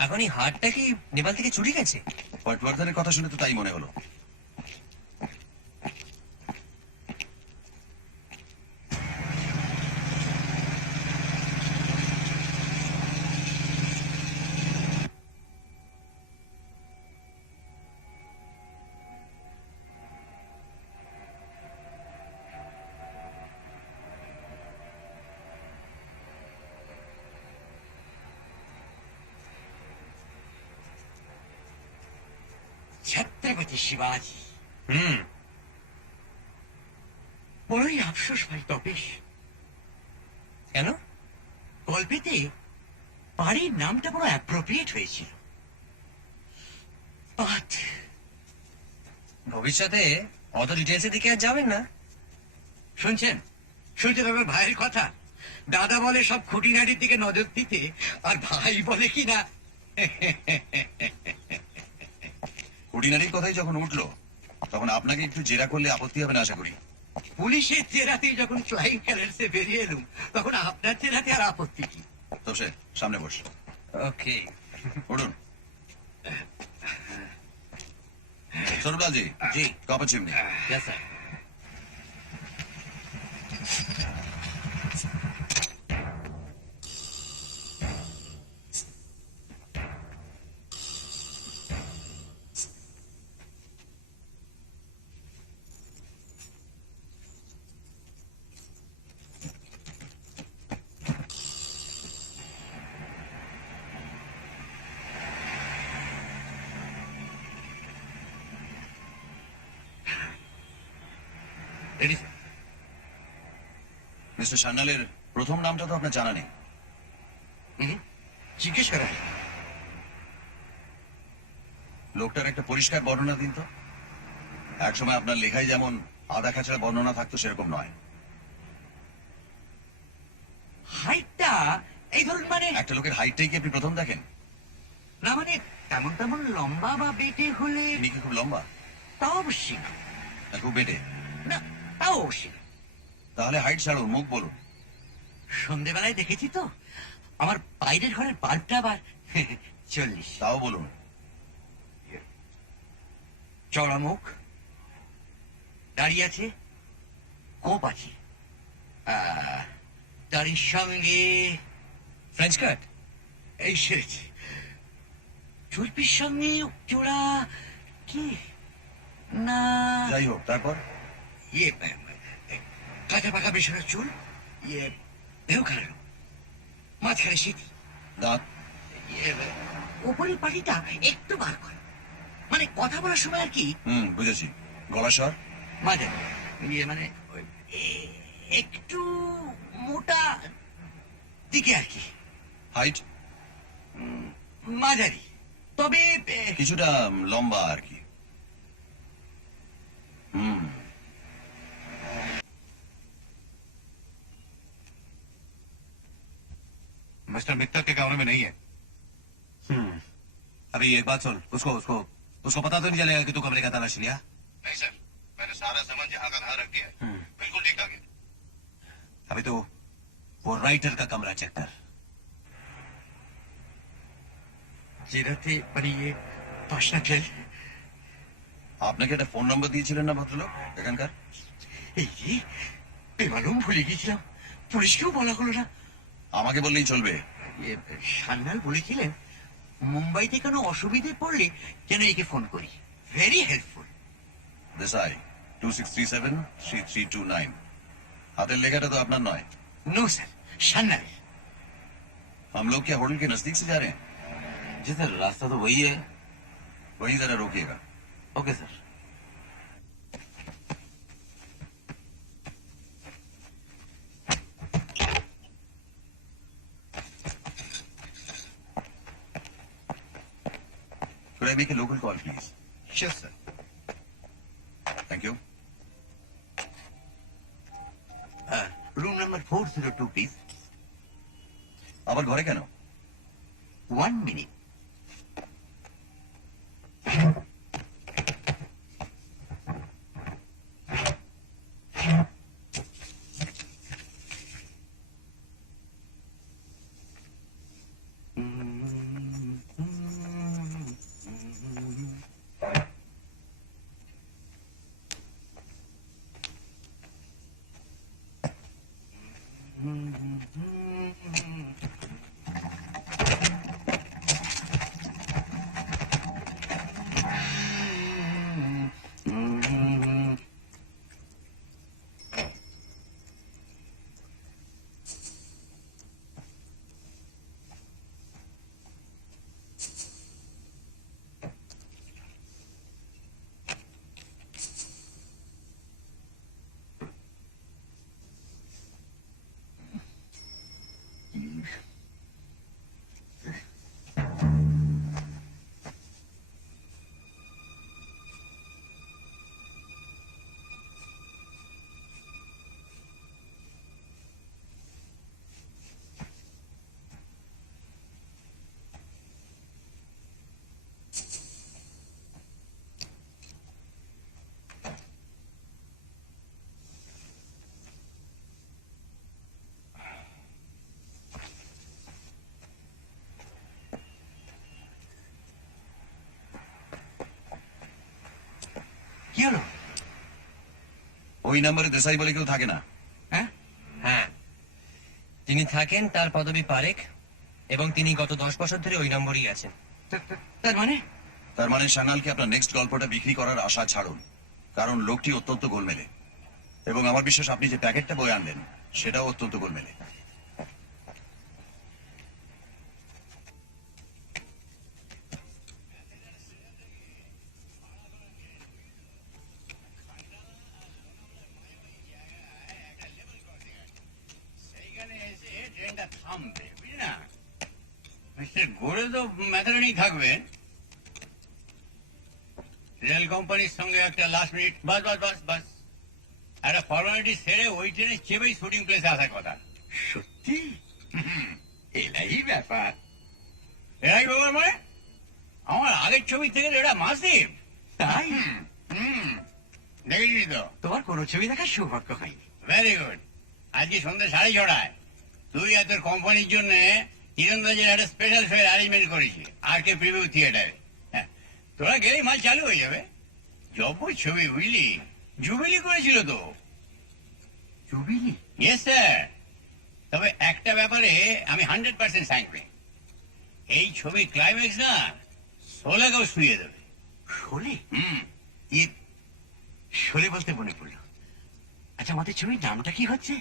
এখন এই হারটা কি নেপাল থেকে চুরি গেছে? পটবর্ধনের কথা শুনে তো তাই মনে হলো। ছত্রপতি শিবাজি। বড়ই আফসোস ভাই তপেশ, কেন? গল্পেতে বাড়ির নামটা বড় অ্যাপ্রোপ্রিয়েট হয়েছিল, বাট। 「 ভবিষ্যতে অত ডিটেলসের দিকে আর যাবেন না। 「 ভবিষ্যতে অত ডিটেলসের দিকে আর যাবেন না। 」 " 「 ভবিষ্যতে অত ডিটেলসের দিকে আর যাবেন না। " শুনছেন শুনছেন আমার ভাইয়ের কথা? দাদা বলে সব খুঁটিনাটির দিকে নজর দিতে, আর ভাই বলে কি না খুঁটিনাটির কথাই যখন উঠলো তখন আপনাকে একটু জেরা করলে আপত্তি হবে না আশা করি। পুলিশের জেরাতেই যখন ফ্লাইং কালার্সে বেরিয়ে এলুম, তখন আপনার জেরাতে আর আপত্তি কি? তো সে সামনে বস, ওকে। উঠুন। সরবলাল জি, জি। Copper chimney. Yes sir. Ready sir. Mister সান্যালের প্রথম নামটা তো আপনার জানা নেই। জিজ্ঞেস করা লোকটার একটা পরিষ্কার বর্ণনা দিন তো। একসময় আপনার লেখায় যেমন আধা খাঁচড়া বর্ণনা থাকতো সেরকম নয়। হাইটটা এই ধরুন, মানে একটা লোকের হাইটটাই কি আপনি প্রথম দেখেন? না, মানে তেমন তেমন লম্বা বা বেটে হলে ইনি কি খুব লম্বা? তা অবশ্যই না। না খুব বেটে? না, তাও অবশ্যই না। তাহলে হাইট ছাড়ুন, মুখ বলুন। সন্ধেবেলায় দেখেছি তো, আমার বাইরের ঘরের বাল্বটা আবার 40। তাও বলুন। চড়া মুখ, দাঁড়িয়ে আছে, কোপ আছে, দাড়ির সঙ্গে फ्रेंच कट। এই সেরেছে, চুলপির সঙ্গে চোরা কি না, যাই হোক, তারপর? ইয়ে কাঁচা পাকা বেসরা চুল, ইয়ে দেহ খারাপ, মাঝখানে শীত, দাঁত? ইয়ে উপরের পাটিটা একটু বার করা, মানে কথা বলার সময় আর কি বুঝেছি। গলা স্বর? মাঝে ইয়ে মানে ওই একটু মোটা দিকে আর কি, হাইট? মাঝারি, তবে কিছুটা লম্বা আর কি। मिस्टर मित्तल के कमरे में नहीं है। अभी एक बात सुन, उसको उसको उसको पता तो नहीं चलेगा कि तू कमरे का तलाश लिया। नहीं सर, मैंने सारा सामान जहाँ का तहाँ रख दिया है। बिल्कुल ठीक लगे। अभी तो वो राइटर का कमरा चेक कर। জেরাতে মানে ইয়ে পাশনা খেল, আপনাকে একটা ফোন নম্বর দিয়েছিলেন না ভদ্রলোক এখানকার? এই যে বেমালুম ভুলে গেছিলাম, পুলিশকেও বলা হলো না। আমাকে বললেই চলবে। ইয়ে, সান্যাল বলেছিলেন মুম্বাইতে কোনো অসুবিধে পড়লে যেন একে ফোন করি, ভেরি হেল্পফুল। দেসাই 2637-3329। হাতের লেখাটা তো আপনার নয়। No sir, Sanyal. हम लोग क्या होटल के नजदीक से जा रहे हैं? जी सर, रास्ता तो वही है। वहीं जरा रोकिएगा। Okay sir. Could I make a local call, please? Sure, sir. Thank you. Room number 402 please. আবার ঘরে কেন? 1 মিনিট। কি হলো? ওই নাম্বারে দেশাই বলে কেউ থাকে না। হ্যাঁ, হ্যাঁ, তিনি থাকেন, তার পদবী পারেখ, এবং তিনি গত 10 বছর ধরে ওই নম্বরই আছেন। তার মানে তার মানে সান্যালকে আপনার নেক্সট গল্পটা বিক্রি করার আশা ছাড়ুন, কারণ লোকটি অত্যন্ত গোলমেলে, এবং আমার বিশ্বাস আপনি যে প্যাকেটটা বয়ে আনলেন সেটাও অত্যন্ত গোলমেলে। সেইখানে এসে ট্রেনটা থামবে, বুঝলি না? মিস্টার গোড়ে তো ম্যাথারনেই থাকবেন। রেল কোম্পানির সঙ্গে একটা লাস্ট মিনিট বাস বাস বাস বাস একটা ফর্মালিটি সেরে ওই ট্রেনে চেপেই শুটিং প্লেসে আসার কথা। সত্যি এলাই ব্যাপার। এরাই ব্যাপার মানে আমার আগের ছবি থেকে এটা মাসিব। তাই দেখেছি তো। তোমার কোনো ছবি দেখার সৌভাগ্য হয়নি। Very good. আজকে সন্ধ্যে 6:30 তুই আর তোর কোম্পানির জন্য তীরন্দাজের একটা স্পেশাল শো অ্যারেঞ্জমেন্ট করেছি আর কে প্রিভিউ থিয়েটারে। তোরা গেলেই মাল চালু হয়ে যাবে। জব্বর ছবি বুঝলি, জুবিলি করেছিল তো। জুবিলি? Yes sir. তবে একটা ব্যাপারে আমি 100% স্যাংপে, এই ছবির ক্লাইম্যাক্স না শোলেকেও শুয়ে দেবে। শোলে? হুম। শোলে বলতে মনে পড়লো, আচ্ছা আমাদের ছবির নামটা কি হচ্ছে?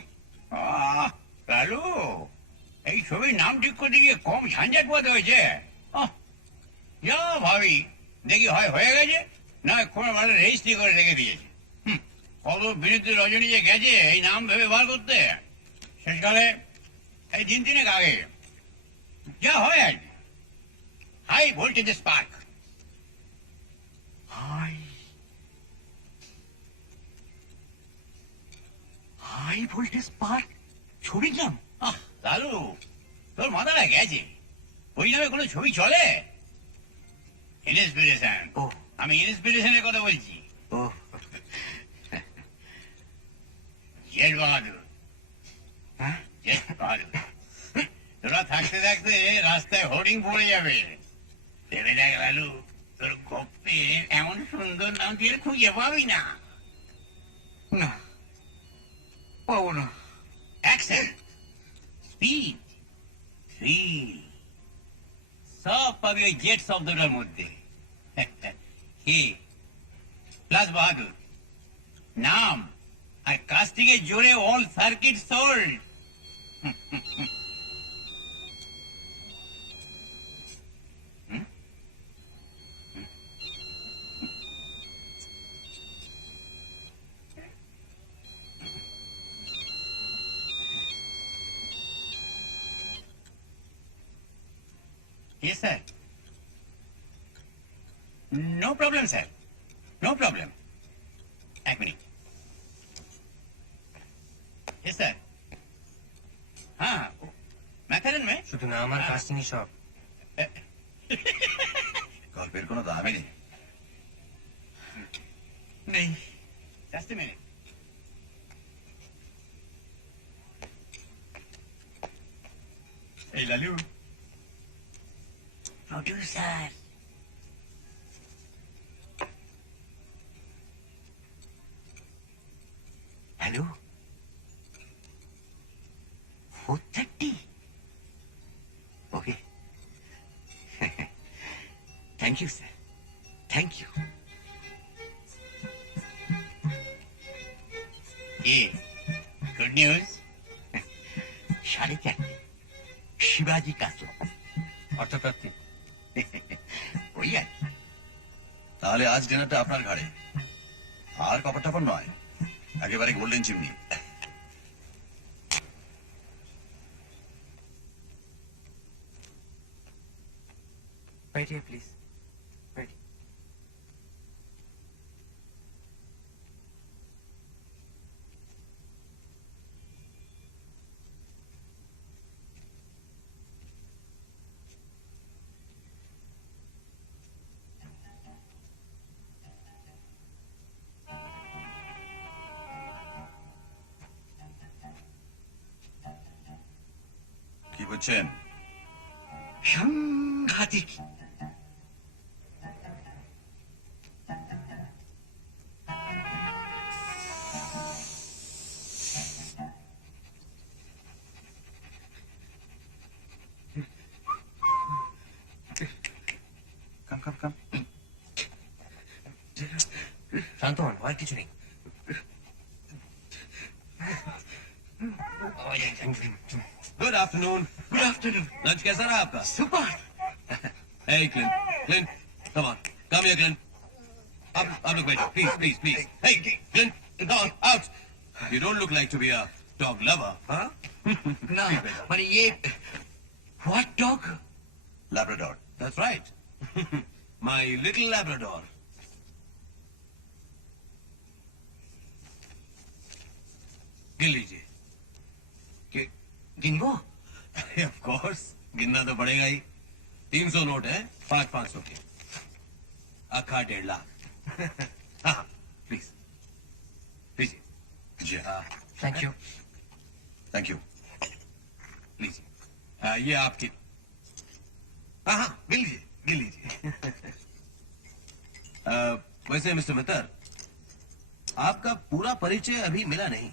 লালু, এই ছবির নাম ঠিক করতে গিয়ে কম ঝঞ্ঝাট পোহাতে হয়েছে। যা ভাবি দেখি হয় হয়ে গেছে, না কোনো মানে রেজিস্ট্রি করে রেখে দিয়েছে। কত বিরুদ্ধে রজনী যে গেছে এই নাম ভেবে বার করতে, শেষকালে এই দিন তিনেক আগে যা হয় আর কি। High voltage spark. High high voltage park ছবির নাম? লালু, তোর মাথাটা গেছে। ওই নামে কোনো ছবি চলে? ইন্সপিরেশন। ও। আমি ইন্সপিরেশনের কথা বলছি। ও জেট বাহাদুর। হ্যাঁ, জেট বাহাদুর। তোরা থাকতে থাকতে রাস্তায় হোর্ডিং পড়ে যাবে। ভেবে দেখ লালু, তোর গপ্পে এমন সুন্দর নাম তুই আর খুঁজে পাবি না। না পাবো না। অ্যাকসেন্ট, স্পিড, থ্রিল সব পাবি ওই জেট শব্দটার মধ্যে। হে প্লাস বাহাদুর নাম আর কাস্টিং এর জোরে all circuit sold. Yes, sir. No problem, sir. No problem. एक मिनट. Yes, sir. हाँ, मैथरन में শুধু নাম আর কাস্টিংই সব। গল্পের কোনো দামই নেই। নেই। just a minute. Hey, Lalu. Producer hello, 4:30? Okay, thank you sir, thank you. ये गुड न्यूज. 4:30 শিবাজি কাসল। অর্থপ্রাপ্তি। ওই আর কি। তাহলে আজ ডিনারটা আপনার ঘাড়ে, আর কপার টাপার নয়, একেবারে golden chimney. Right here, please. Right. কি বুঝছেন? সাংঘাতিক। come. শান্ত হন, আর কিছু নেই। Good afternoon. Good afternoon. Lunch कैसा रहा आपका? Super. Hey, Clint, come on, come here, Clint. Up, look, wait, please. Hey, Clint, come on, out. You don't look like to be a dog lover, huh? ना माने ये what dog? Labrador. That's right. My little Labrador. गिन लीजिए। गिनबो? Of course, गिनना तो पड़ेगा ही। 300 note है, 500 के। अखा 1.5 लाख। हाँ, प्लीज लीजिए। जी थैंक यू। Thank you. लीजिए। ये आपकी। हाँ, गिन लीजिए। वैसे मिस्टर मित्तर, आपका पूरा परिचय अभी मिला नहीं।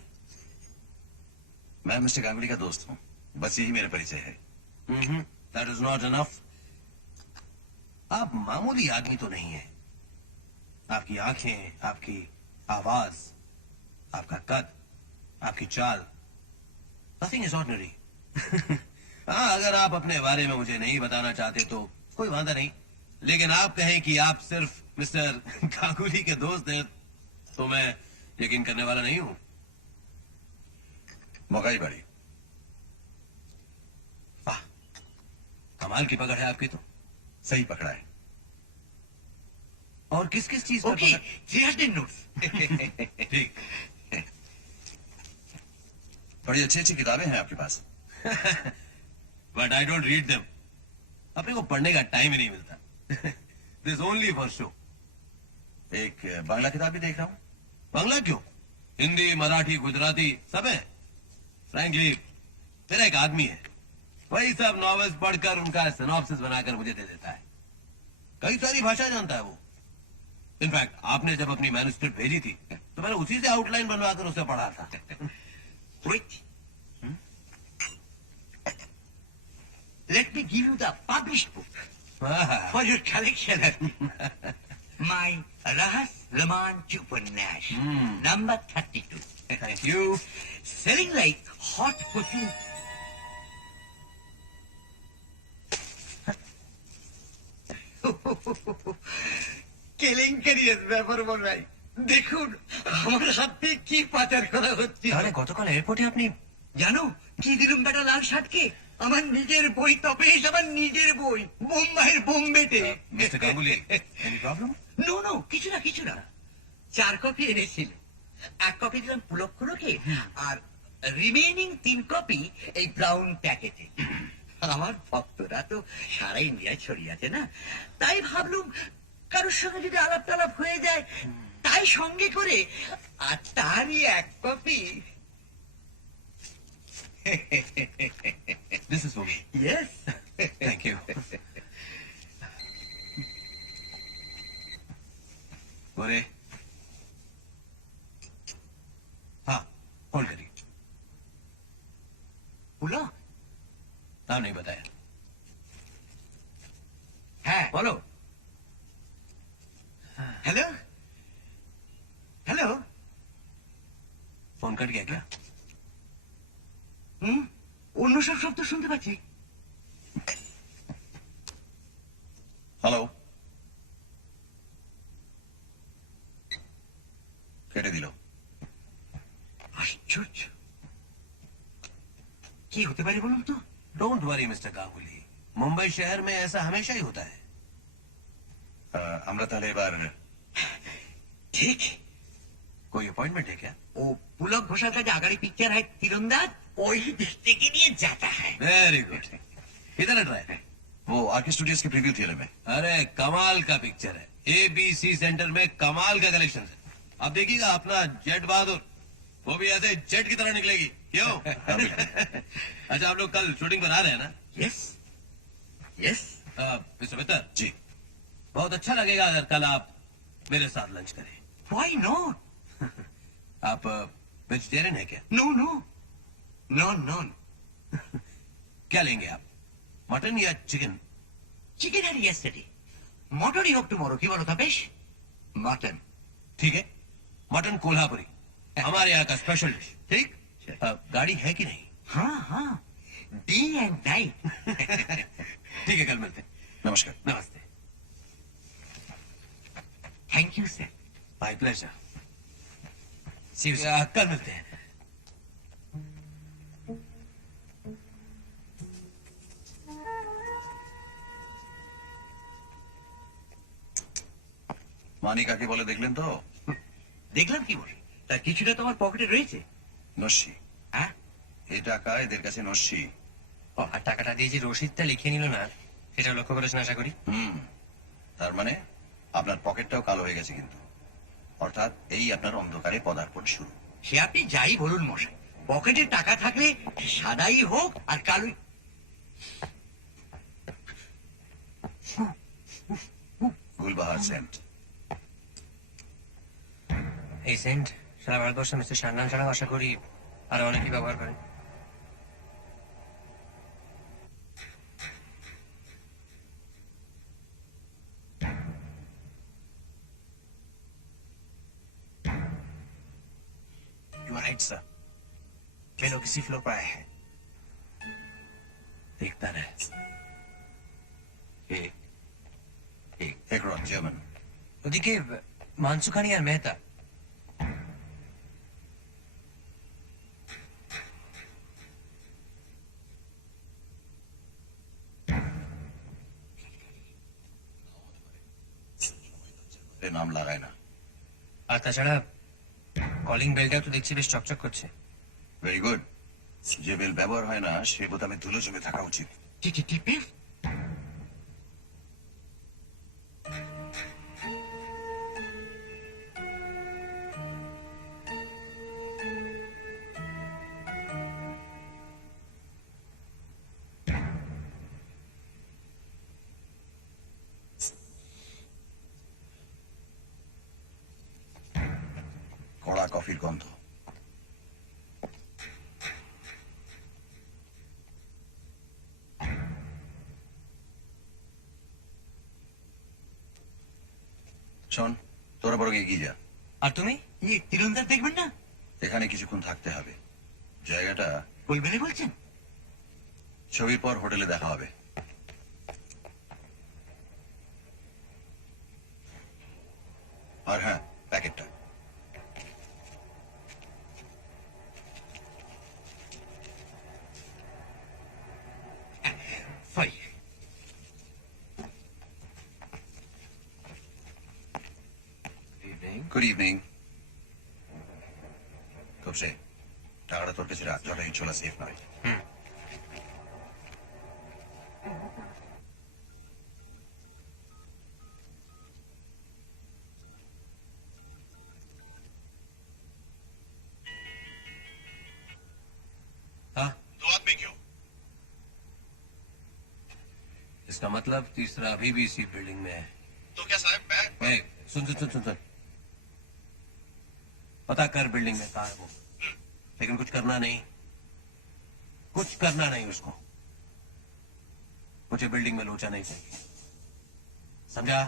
मैं मिस्टर गांगुली का दोस्त हूँ, बस यही मेरा परिचय है। That is not enough. आप मामूली आदमी तो नहीं है। आपकी आंखें, आपकी आवाज, आपका कद, आपकी चाल, नथिंग इज ऑर्डिनरी। हाँ, अगर आप अपने बारे में मुझे नहीं बताना चाहते तो कोई वादा नहीं, लेकिन आप कहें कि आप सिर्फ मिस्टर गांगुली के दोस्त हैं तो मैं यकीन करने वाला नहीं हूं। मोगाई बाड़ी। वाह, कमाल की पकड़ है आपकी तो। सही पकड़ा है। और किस किस चीज पर ओके, पकड़? 300 नोट्स। ठीक। बड़ी अच्छी अच्छी किताबें हैं आपके पास। But I don't read them. अपने को पढ़ने का टाइम ही नहीं मिलता। This only for show. एक बांग्ला किताब भी देख रहा हूँ। बांग्ला क्यों? हिंदी, मराठी, गुजराती सब है। फ्रैंकली, मेरा एक आदमी है, वही सब नॉवेल्स पढ़कर उनका सिनॉप्सिस बनाकर मुझे दे देता है। कई सारी भाषा जानता है वो। इनफैक्ट आपने जब अपनी मैन्युस्क्रिप्ट भेजी थी तो मैंने उसी से आउटलाइन बनवाकर उसे पढ़ा था। Wait. Let me give you the published book for your collection. My Rahas Romantic Upanesh, number 32. Thank you. Selling like hot potato. কেলেঙ্কারি ব্যাপার বল ভাই, দেখুন আমার হাতে কি পাচার করা হচ্ছে। তাহলে গতকাল এয়ারপোর্টে আপনি জানো কি দিলুম বেটা লাল শার্টকে? আমার নিজের বই তপেশ, আমার নিজের বই, বোম্বাইয়ের বোম্বেতে। Mister Ganguly, any problem? No কিছু না 4 কপি এনেছিল। 1 কপি দিলাম পুলক্ষণকে, আর রিমেইনিং 3 কপি এই ব্রাউন প্যাকেটে। আমার ভক্তরা তো সারা ইন্ডিয়ায় ছড়িয়ে আছে না, তাই ভাবলুম কারোর সঙ্গে যদি আলাপ টালাপ হয়ে যায় তাই সঙ্গে করে, আর তারই 1 copy. This is for me. Yes. Thank you. गोरे, हाँ, होल्ड करिए। বলো। नाम नहीं बताया। হ্যাঁ বলো। Hello hello. फोन कट गया क्या? অন্য সব শব্দ শুনতে পাচ্ছি। হ্যালো। কেটে দিল। আশ্চর্য, কি হতে পারে বলুন তো? Don't worry mister Ganguly, Mumbai शहर में ऐसा हमेशा ही होता है। আমরা তাহলে এবার ঠিক। कोई अपॉइंटमेंट है क्या? ও পুলক ঘোষাল का जो आगरी पिक्चर है तीरंदाज, वही देखने के लिए जाता है। Very good. किधर है ट्राई? वो आरके स्टूडियोज के प्रीव्यू थिएटर में। अरे कमाल का पिक्चर है। ABC सेंटर में कमाल का कलेक्शन है। अब देखिएगा अपना जेट बहादुर, वो भी ऐसे जेट की तरह निकलेगी। क्यों? अच्छा, आप लोग कल शूटिंग पर आ रहे हैं ना? Yes yes. मिस्टर मित्तर जी। बहुत अच्छा लगेगा अगर कल आप मेरे साथ लंच करें। Why not? आप वेजिटेरियन है क्या? No no non. क्या लेंगे आप, मटन या chicken? Chicken had yesterday. Mutton ही होप टुमारो की बोलो तपेश मटन ठीक है, मटन कोल्हापुरी हमारे यहाँ का स्पेशल डिश। ठीक गाड़ी है कि नहीं? हाँ हाँ डे एंड नाइट ठीक है, कल मिलते हैं। नमस्कार। नमस्ते। Thank you sir my pleasure. कल मिलते हैं। মানি কাকে বলে দেখলেন তো? দেখলাম কি বলে তার কিছুটা তোমার পকেটে রয়েছে নস্যি। হ্যাঁ এই টাকা এদের কাছে নস্যি। আর টাকাটা দিয়ে যে রসিদটা লিখে নিল না, সেটা লক্ষ্য করেছেন আশা করি। তার মানে আপনার পকেটটাও কালো হয়ে গেছে কিন্তু, অর্থাৎ এই আপনার অন্ধকারে পদার্পণ শুরু। সে আপনি যাই বলুন মশাই, পকেটে টাকা থাকলে সাদাই হোক আর কালোই। গুলবাহার সেন্ট। এই সেন্ট সারা ভারতবর্ষে মিস্টার সান্নান ছাড়াও আশা করি আরো অনেকেই ব্যবহার করেন। You are right sir, train किसी फ्लोर पर आया है। देखता रहे। একরন জার্মান। ওদিকে মানসুখানি আর মেহতা। এ নাম লাগায় না। আর তাছাড়া কলিং বেলটাও তো দেখছি বেশ চকচক করছে। Very good. যে বেল ব্যবহার হয় না সে বোতামে ধুলো জমে থাকা উচিত। টিপে কড়া কফির গন্ধ। শোন, তোরা বরং এগিয়ে যা। আর তুমি? ইয়ে তীরন্দাজ দেখবেন না? এখানে কিছুক্ষণ থাকতে হবে। জায়গাটা বলবেন বলছেন? ছবির পর হোটেলে দেখা হবে। আর হ্যাঁ, প্যাকেটটা। Phi good evening. কবসে টাকাটা তোর কাছে রাখ, যটাই ছোলা সেফ নয়। हाँ, दो आदमी क्यों? इसका मतलब तीसरा अभी भी इसी बिल्डिंग में है। तो क्या साहब मैं ए, सुन सुन सुन सुन सुन। पता कर बिल्डिंग में कहा है वो, लेकिन कुछ करना नहीं, कुछ करना नहीं उसको। मुझे बिल्डिंग में लोचा नहीं चाहिए, समझा?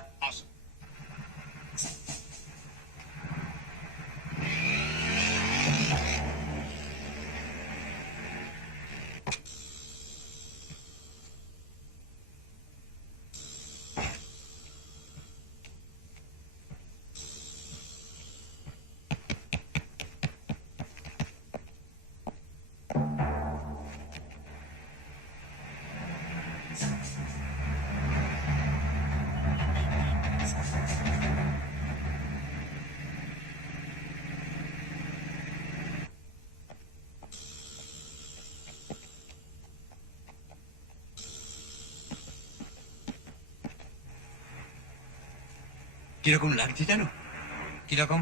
কিরকম লাগছে জানো? কিরকম?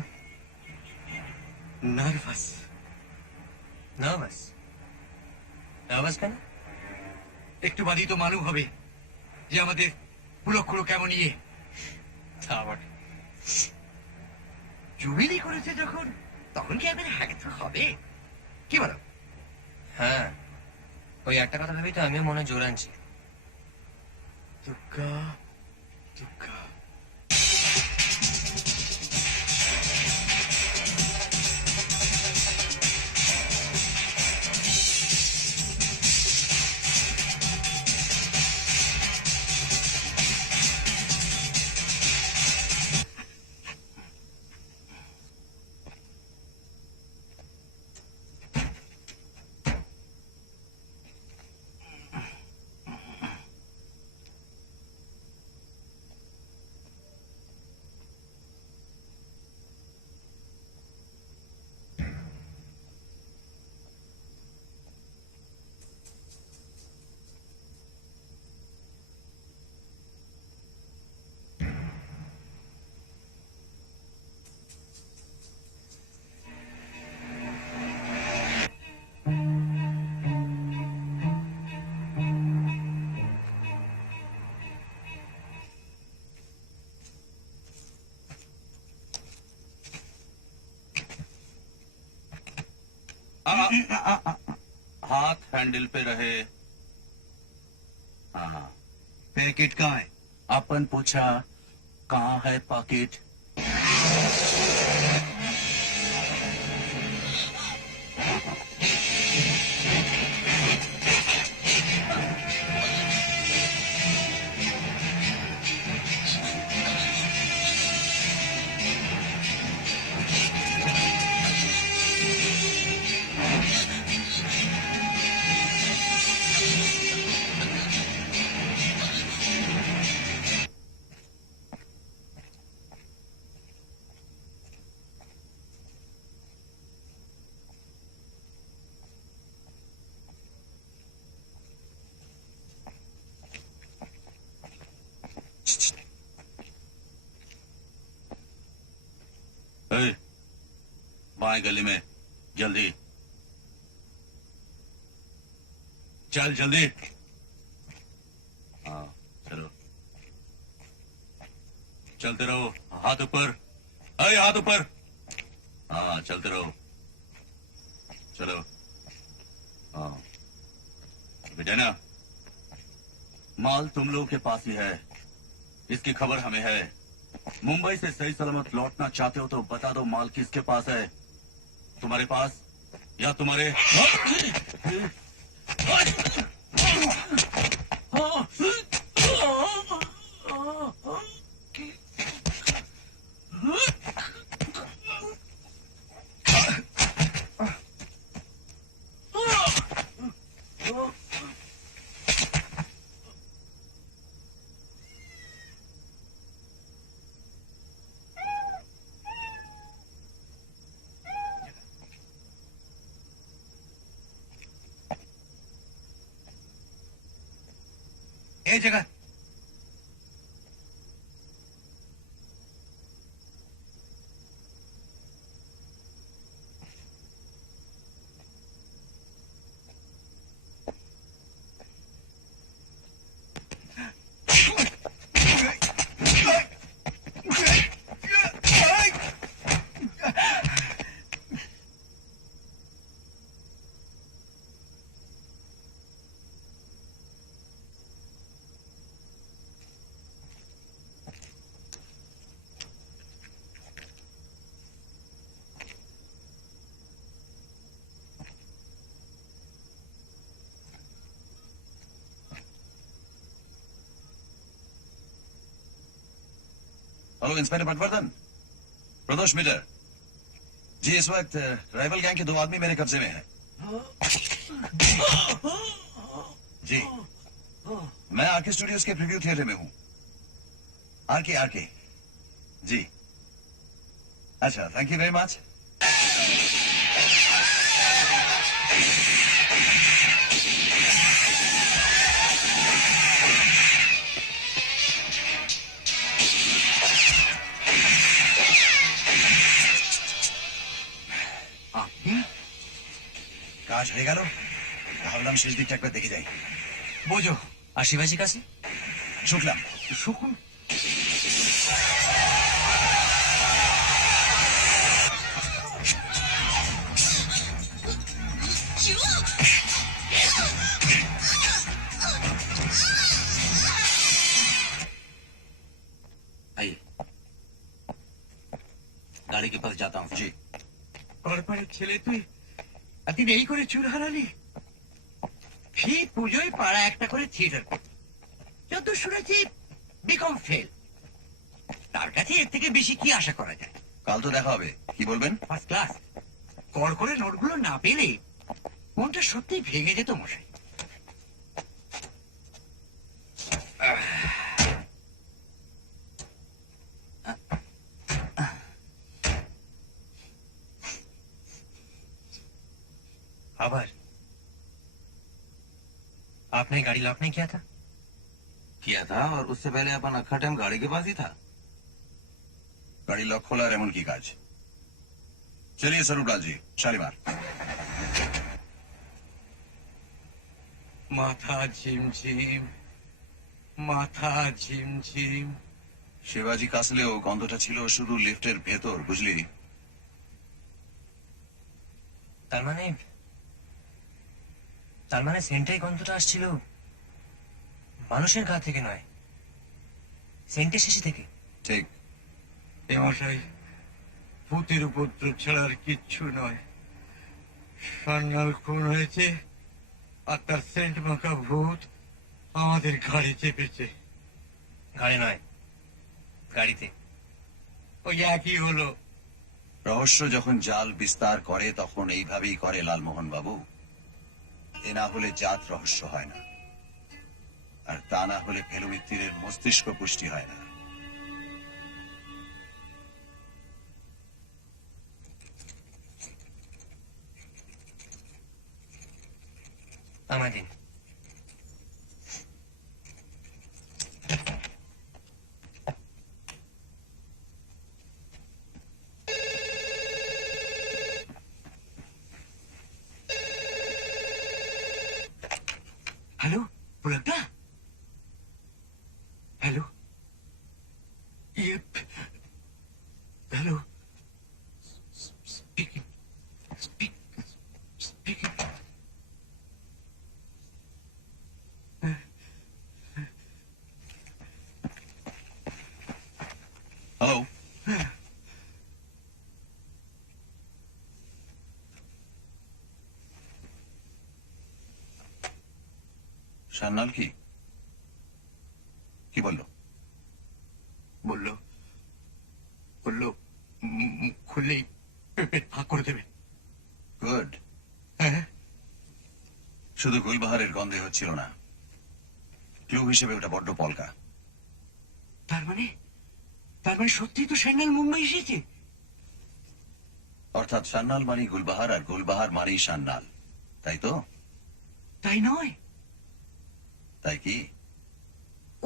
নার্ভাস। নার্ভাস? নার্ভাস কেন? একটু বাদই তো মালুম হবে যে আমাদের কুলক্ষুলো কেমন ইয়ে। তা বটে। জুবিলি করেছে যখন, তখন কি একবার হ্যাঁ তো হবে? কি বলো? হ্যাঁ, ওই একটা কথা ভেবেই তো আমিও মনে জোর আনছি। দুর্গা দুর্গা हाथ हैंडल पे रहे। हाँ, पैकेट कहाँ है? अपन पूछा कहाँ है पॉकेट। ए, बाएं गली में, जल्दी चल, जल्दी। हाँ चलो, चलते रहो, हाथ ऊपर, अरे हाथ ऊपर। हाँ चलते रहो, चलो। हाँ बेटा ना, माल तुम लोगों के पास ही है, इसकी खबर हमें है। मुंबई से सही सलामत लौटना चाहते हो तो बता दो माल किसके पास है, तुम्हारे पास या तुम्हारे। ए जगह हेलो इंस्पेक्टर पटवर्धन, प्रदोष मीटर जी। इस वक्त राइवल गैंग के 2 आदमी मेरे कब्जे में हैं। जी, मैं आरके स्टूडियोज के प्रीव्यू थिएटर में हूं। आरके जी। अच्छा, थैंक यू वेरी मच। কাজ হয়ে গেল, ভাবলাম শেষ দিকটা একবার দেখে যাই। বোঝো আর শিবাজি কাছে শুকলাম। শুকুন आइए, गाड़ी के पास जाता हूँ। জি। পরপরের ছেলে তুই একদিন এই করে চুল হারালি। ফি পুজোয় পাড়া একটা করে থিয়েটার করত, যত শুনেছি বিকম ফেল। তার কাছে এর থেকে বেশি কি আশা করা যায়? কাল তো দেখা হবে, কি বলবেন? First class. কর করে নোটগুলো না পেলে মনটা সত্যি ভেঙে যেত মশাই। आभार। आपने गाड़ी लॉक नहीं किया था? किया था, और उससे पहले अपन अक्खा टाइम गाड़ी के पास ही था। গাড়ি লক খোলার এমন কি কাজ? চলিয়ে স্বরূপলাল জি, শালিমার। মাথা ঝিমঝিম, মাথা ঝিমঝিম। শিবাজি কাসলেও গন্ধটা ছিল শুধু লিফটের ভেতর, বুঝলি? তার মানে তার মানে সেন্টের গন্ধটা আসছিল মানুষের গা থেকে নয়, সেন্টের শেষে থেকে। ঠিক। এ মশাই, ভূতের উপদ্রব ছাড়া আর কিচ্ছু নয়। সান্যাল খুন হয়েছে আর তার সেন্ট মাখা ভূত আমাদের ঘাড়ে চেপেছে। গাড়ি নয়, গাড়িতে। ওই একই হলো। রহস্য যখন জাল বিস্তার করে তখন এইভাবেই করে লালমোহন বাবু। এ না হলে জাত রহস্য হয় না, আর তা না হলে ফেলু মিত্তিরের মস্তিষ্ক পুষ্টি হয় না। আমায় দিন। হ্যালো পুলকদা, hello, hello, speaking, speaking. Hello, Sanyal কি কি বললো? বললো বললো মুখ খুললেই পেট ফাঁক করে দেবে। গুড। হ্যাঁ, শুধু গুলবাহারের গন্ধে হচ্ছিল না, ক্লু হিসেবে ওটা বড্ড পলকা। তার মানে সত্যি তো সান্যাল মুম্বাই এসেছে। অর্থাৎ সান্যাল মানেই গুলবাহার, আর গুলবাহার মানেই সান্যাল, তাই তো? তাই নয়? তাই কি?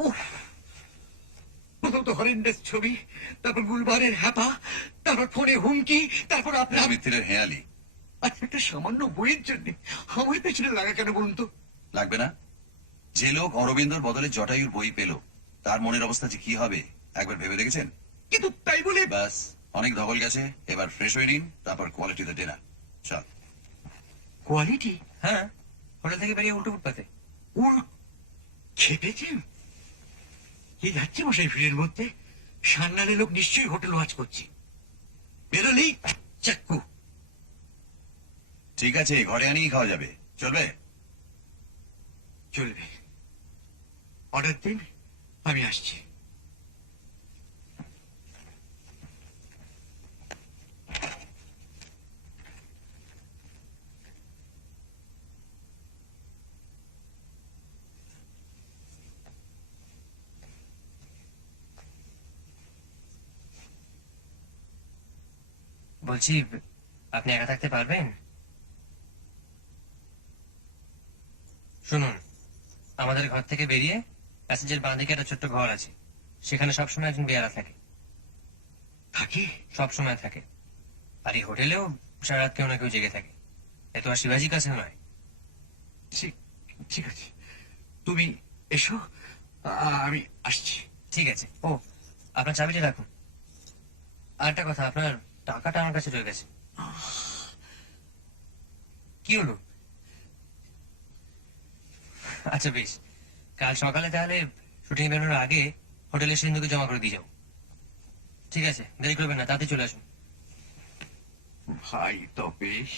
উফ, প্রথম তো হরেন্ডাস ছবি, তারপর গুলবারের হ্যাপা, তারপর ফোনে হুমকি, তারপর ফেলু আপনার। মিত্তিরের হেয়ালি। আচ্ছা, একটা সামান্য বইয়ের জন্য আমার পেছনে লাগা কেন বলুন তো? লাগবে না? যে লোক অরবিন্দর বদলে জটায়ুর বই পেল, তার মনের অবস্থা যে কি হবে একবার ভেবে দেখেছেন? কিন্তু তাই বলে ব্যাস, অনেক ধকল গেছে, এবার ফ্রেশ হয়ে নিন, তারপর কোয়ালিটিতে ডিনার। চল। কোয়ালিটি হ্যাঁ, হোটেল থেকে বেরিয়ে উল্টো ফুটপাতে। ওর খেপেছেন? কি যাচ্ছে মশাই ভিড়ের মধ্যে? সান্নালের লোক নিশ্চয়ই হোটেল ওয়াচ করছে। বেরোলেই চাক্কু। ঠিক আছে, ঘরে আনিয়ে খাওয়া যাবে, চলবে? চলবে। অর্ডার দিন, আমি আসছি। বলছি, আপনি একা থাকতে পারবেন? শুনুন, আমাদের ঘর থেকে বেরিয়ে প্যাসেজের বাঁ দিকে একটা ছোট্ট ঘর আছে, সেখানে সবসময় একজন বেয়ারা থাকে। থাকে? সবসময় থাকে। আর এই হোটেলেও সারা রাত কেউ না কেউ জেগে থাকে। এ তো আর শিবাজির কাছে নয়। ঠিক, ঠিক আছে, তুমি এসো, আমি আসছি। ঠিক আছে। ও, আপনার চাবিটা রাখুন। আর একটা কথা, আপনার টাকাটা আমার কাছে রয়ে গেছে। কি হলো? আচ্ছা বেশ, কাল সকালে তাহলে শুটিং বেরোনোর আগে হোটেলে সিন্ধুকে জমা করে দিয়ে যাও। ঠিক আছে, দেরি করবেন না, তাড়াতাড়ি চলে আসুন। ভাই তপেশ,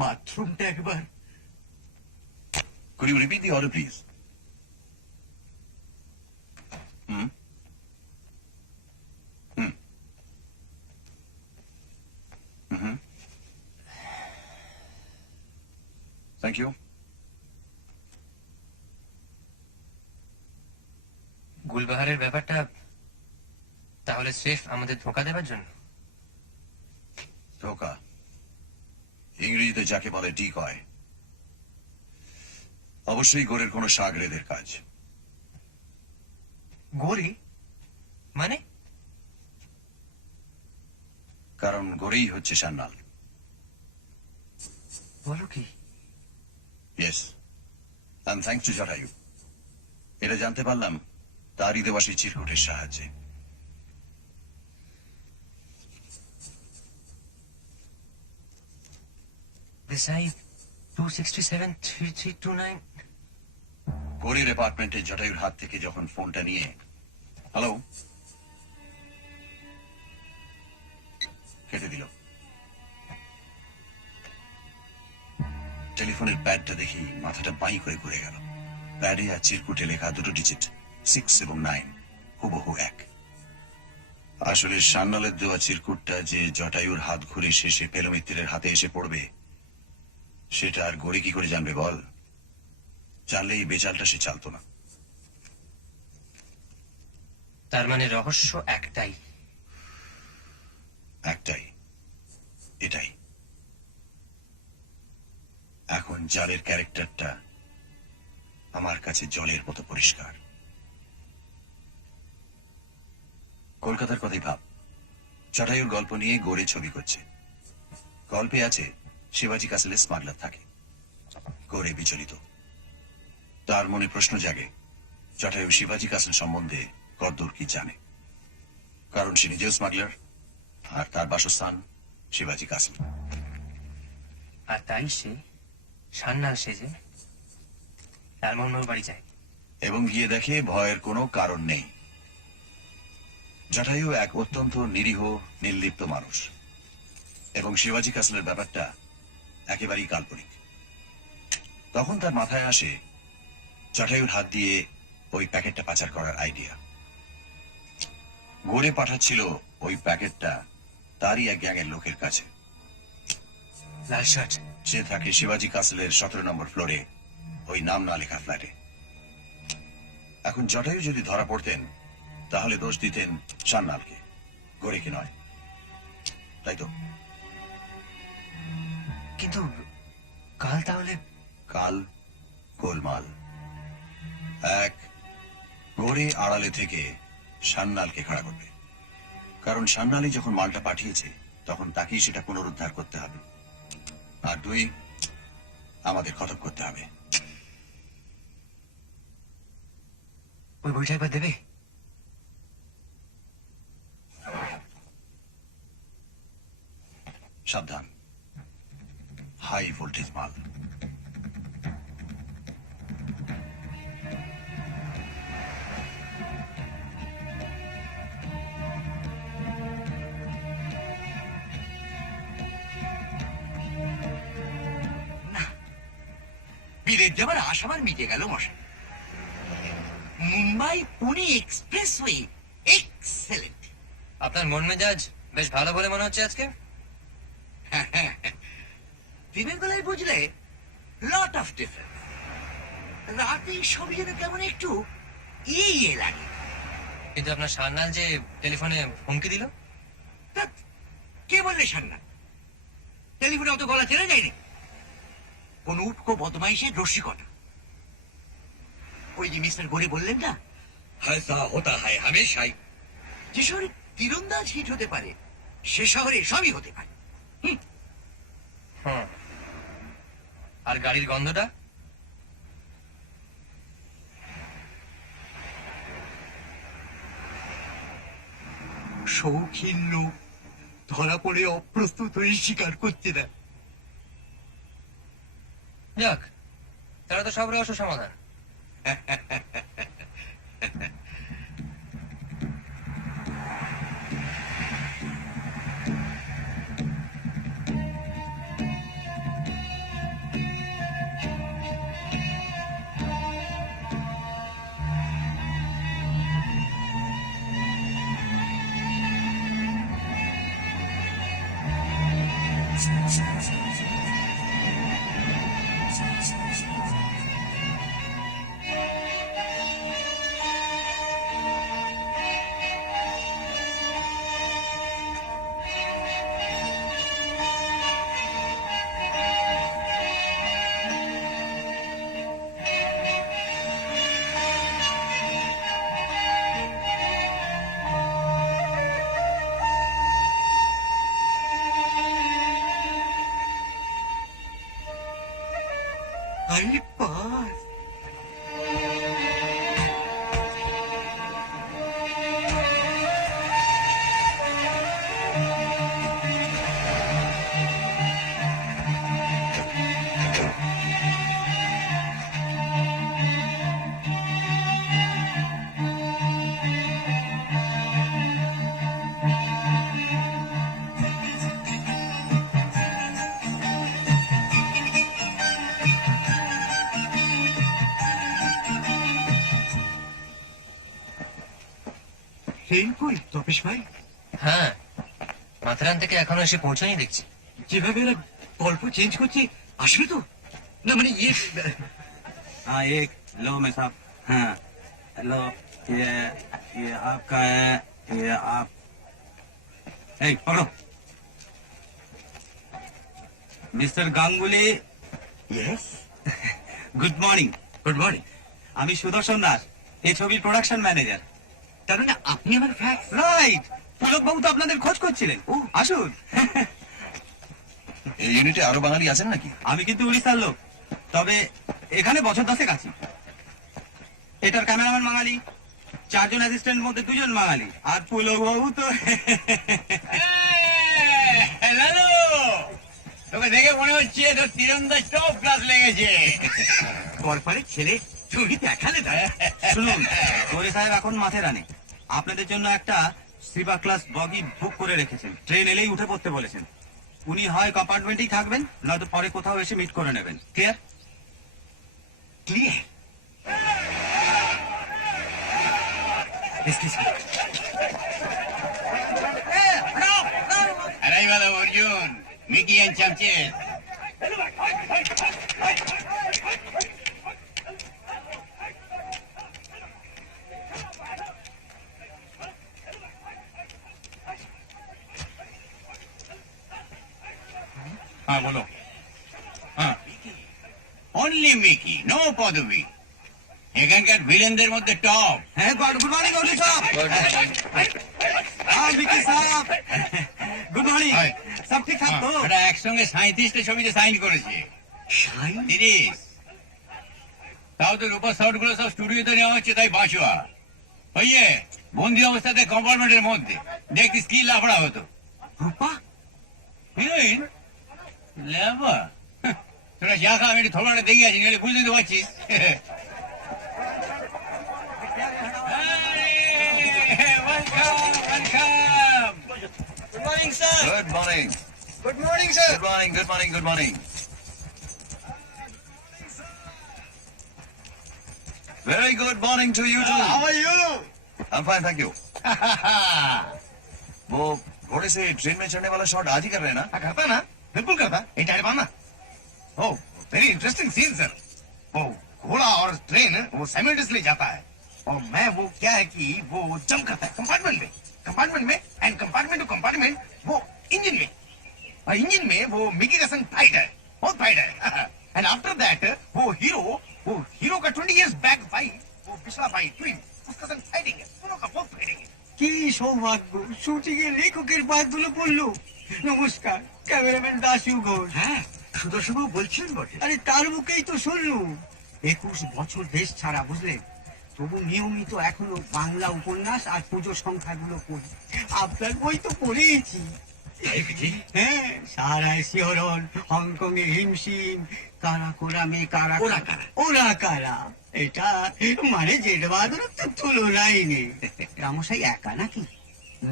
বাথরুমটা একবার। Could you repeat the order, please? Hmm? Hmm. Mm-hmm. Thank you. গুলবাহারের ব্যাপারটা তাহলে স্রেফ আমাদের ধোঁকা দেবার জন্য? ধোকা ইংরেজিতে যাকে বলে ডিকয়। অবশ্যই গোরের কোনো সাগরেদের কাজ। গৌরী মানে? কারণ গোরেই হচ্ছে সান্যাল। বলো কি? Yes, and thanks to Jatayu. এটা জানতে পারলাম তারই দেওয়া সেই চিরকুটের সাহায্যে। SI 267-3329. গৌরীর অ্যাপার্টমেন্টে জটায়ুর হাত থেকে যখন ফোনটা নিয়ে হ্যালো কেটে দিল। টেলিফোনের প্যাডটা দেখি মাথাটা বাই করে ঘুরে গেল। প্যাডে আর চিরকুটে লেখা দুটো ডিজিট 6 এবং 9 হুবহু এক। আসলে সান্নালের দেওয়া চিরকুটটা যে জটায়ুর হাত ঘুরে শেষে পেলমিত্রের হাতে এসে পড়বে সেটা আর গড়ি কি করে জানবে বল? জানলে এই বেচালটা সে চালতো না। তার মানে রহস্য একটাই। একটাই, এটাই। এখন জালের ক্যারেক্টারটা আমার কাছে জলের মতো পরিষ্কার। কলকাতার কথাই ভাব, জটায়ুর গল্প নিয়ে গড়ে ছবি করছে। গল্পে আছে শিবাজি কাসেলের স্মাগলার থাকে। গড়ে বিচলিত, তার মনে প্রশ্ন জাগে জটায়ু শিবাজি কাসেল সম্বন্ধে কতদূর কি জানে, কারণ সে নিজেও স্মাগলার আর তার বাসস্থান শিবাজি কাসেল। আর তাই সে সান্নাল সেজে লালমোহন বাড়ি যায় এবং গিয়ে দেখে ভয়ের কোনো কারণ নেই। জটায়ু এক অত্যন্ত নিরীহ নির্লিপ্ত মানুষ এবং শিবাজি কাসলের ব্যাপারটা একেবারেই কাল্পনিক। তখন তার মাথায় আসে জটায়ুর হাত দিয়ে ওই প্যাকেটটা পাচার করার আইডিয়া। গড়ে পাঠাচ্ছিল ওই প্যাকেটটা তারই এক গ্যাংয়ের লোকের কাছে। লাল শার্ট। সে থাকে শিবাজি কাসলের 17 নম্বর ফ্লোরে ওই নাম না লেখা ফ্ল্যাটে। এখন জটায়ু যদি ধরা পড়তেন তাহলে দোষ দিতেন সান্নালকে, গড়েকে নয়, তাই তো? কিন্তু কাল তাহলে কাল গোলমাল। এক, গড়ে আড়ালে থেকে সান্নালকে খাড়া করবে, কারণ সান্নালি যখন মালটা পাঠিয়েছে তখন তাকেই সেটা পুনরুদ্ধার করতে হবে। আর দুই, আমাদের খতম করতে হবে। ওই বইটা একবার দেবে? সাবধান, হাই ভোল্টেজ মাল। বিলেত যাবার আশাবার মিটে গেল মশাই। Mumbai Pune expressway excellent. আপনার মন মেজাজ বেশ ভালো বলে মনে হচ্ছে আজকে। দিনের বেলায় বুঝলে লট অফ ডিফারেন্স, রাতে সবই যেন কেমন একটু ইয়ে লাগে। কিন্তু আপনার সান্নাল যে টেলিফোনে হুমকি দিল। ধ্যাৎ, কে বললে সান্না? টেলিফোনে অত গলা চেনা যায়নি। কোন উটকো বদমাইশের রসিকতা। ওই যে মিস্টার গড়ে বললেন না, হায়সা হতা হয় হামেশাই। যে শহরে তীরন্দাজ হিট হতে পারে সে শহরে সবই হতে পারে। আর গাড়ির গন্ধটা? শৌখিন লোক ধরা পড়ে অপ্রস্তুত হয়ে স্বীকার করছে না। যাক, তারা তো সব রহস্য সমাধান। I pass. ট্রেন কই তপেশ ভাই? হ্যাঁ, মাথেরান থেকে এখনো এসে পৌঁছানি দেখছি। যেভাবে এরা গল্প চেঞ্জ করছে, আসবে তো? না মানে ইয়ে, हाँ एक लो मैं साहब, हाँ लो ये आपका है, ये आप ए पकड़ो। Mister Ganguly, yes, good morning. Good morning. আমি সুদর্শন দাস, এই ছবির প্রোডাকশন ম্যানেজার। তার মানে আপনি আমার ফ্যাক্স? রাইট, পুলক বাবু তো আপনাদের খোঁজ করছিলেন। ও আসুন। এই ইউনিটে আরো বাঙালি আছেন নাকি? আমি কিন্তু উড়িষ্যার লোক, তবে এখানে বছর 10 আছি। এটার ক্যামেরাম্যান বাঙালি, 4 জন অ্যাসিস্ট্যান্ট মধ্যে 2 জন বাঙালি, আর পুলক বাবু তো লালু, তোকে দেখে মনে হচ্ছে তোর তীরন্দাজ টপ ক্লাস লেগেছে। গড়পাড়ের ছেলে ছবি দেখালে তাই? শুনুন, গৌরী সাহেব এখন মাথেরানে আপনাদের জন্য একটা স্লিপার ক্লাস বগি বুক করে রেখেছেন। ট্রেন এলেই উঠে পড়তে বলেছেন। উনি হয় কম্পার্টমেন্টেই থাকবেন, নয়তো পরে কোথাও এসে মিট করে নেবেন। Clear? Clear. Arrival of Arjun, Mickey and Chamches. हाँ बोलो। हाँ ओनली मिकी, नो पदवी। এখানকার ভিলেনদের মধ্যে টপ। হ্যাঁ, গুড মর্নিং গৌরী সাহেব। হ্যাঁ বিকি সাহেব, গুড মর্নিং। হাই। সব ঠিকঠাক তো? ওরা একসঙ্গে 37টা ছবিতে সাইন করেছে। 30। তাও তো রূপা সাউট গুলো সব স্টুডিওতে নেওয়া হচ্ছে, তাই বাঁচুয়া। ওইয়ে বন্দি অবস্থাতে কম্পার্টমেন্টের মধ্যে দেখি কি লাফড়া হতো। রূপা? হিরোইন লেবা, তোরা যা খা, আমি একটু থোড়াটা দেখে আছি, নাহলে বুঝতে তো পারছিস। Good morning sir. Good morning. Good morning sir. Good morning, good morning, good morning. Very good morning to you too. How are you? I'm fine, thank you. वो घोड़े से ट्रेन में चढ़ने वाला शॉट आज ही कर रहे हैं ना? करता ना, बिल्कुल करता। ये टायर पाना। ओह, वेरी इंटरेस्टिंग सीन सर। वो घोड़ा और ट्रेन वो साइमल्टेनियसली जाता है, और मैं वो क्या है कि वो जंप करता है कंपार्टमेंट में एंड कंपार्टमेंट टू कंपार्टमेंट वो इंजन में, और इंजन में वो मिकी का संग फाइट है, बहुत फाइट है। एंड आफ्टर दैट वो हीरो का 20 years बैक फाइट, वो पिछला फाइट ट्विन, उसका संग फाइटिंग है, दोनों का बहुत फाइटिंग है। কি সৌভাগ্য, শুটিং এর লেখকের পায়ে তুলে পড়লো। নমস্কার, ক্যামেরাম্যান দাসু ঘোষ। হ্যাঁ, সুদর্শনবাবু বলছেন বটে। আরে তার মুখেই তো শুনলুম। 21 বছর দেশ ছাড়া, বুঝলেন? তবু নিয়মিত এখনো বাংলা উপন্যাস আর পুজো সংখ্যাগুলো পড়ি। আপনার বই তো পড়েছি। হ্যাঁ, সারায় শিহরণ, হংকং এ হিমশিম, কারাকোরামে কারা ওরা কারা? ওরা কারা, এটা মানে জেড বাহাদুরের তো তুলনাই নেই। রামসাই একা নাকি?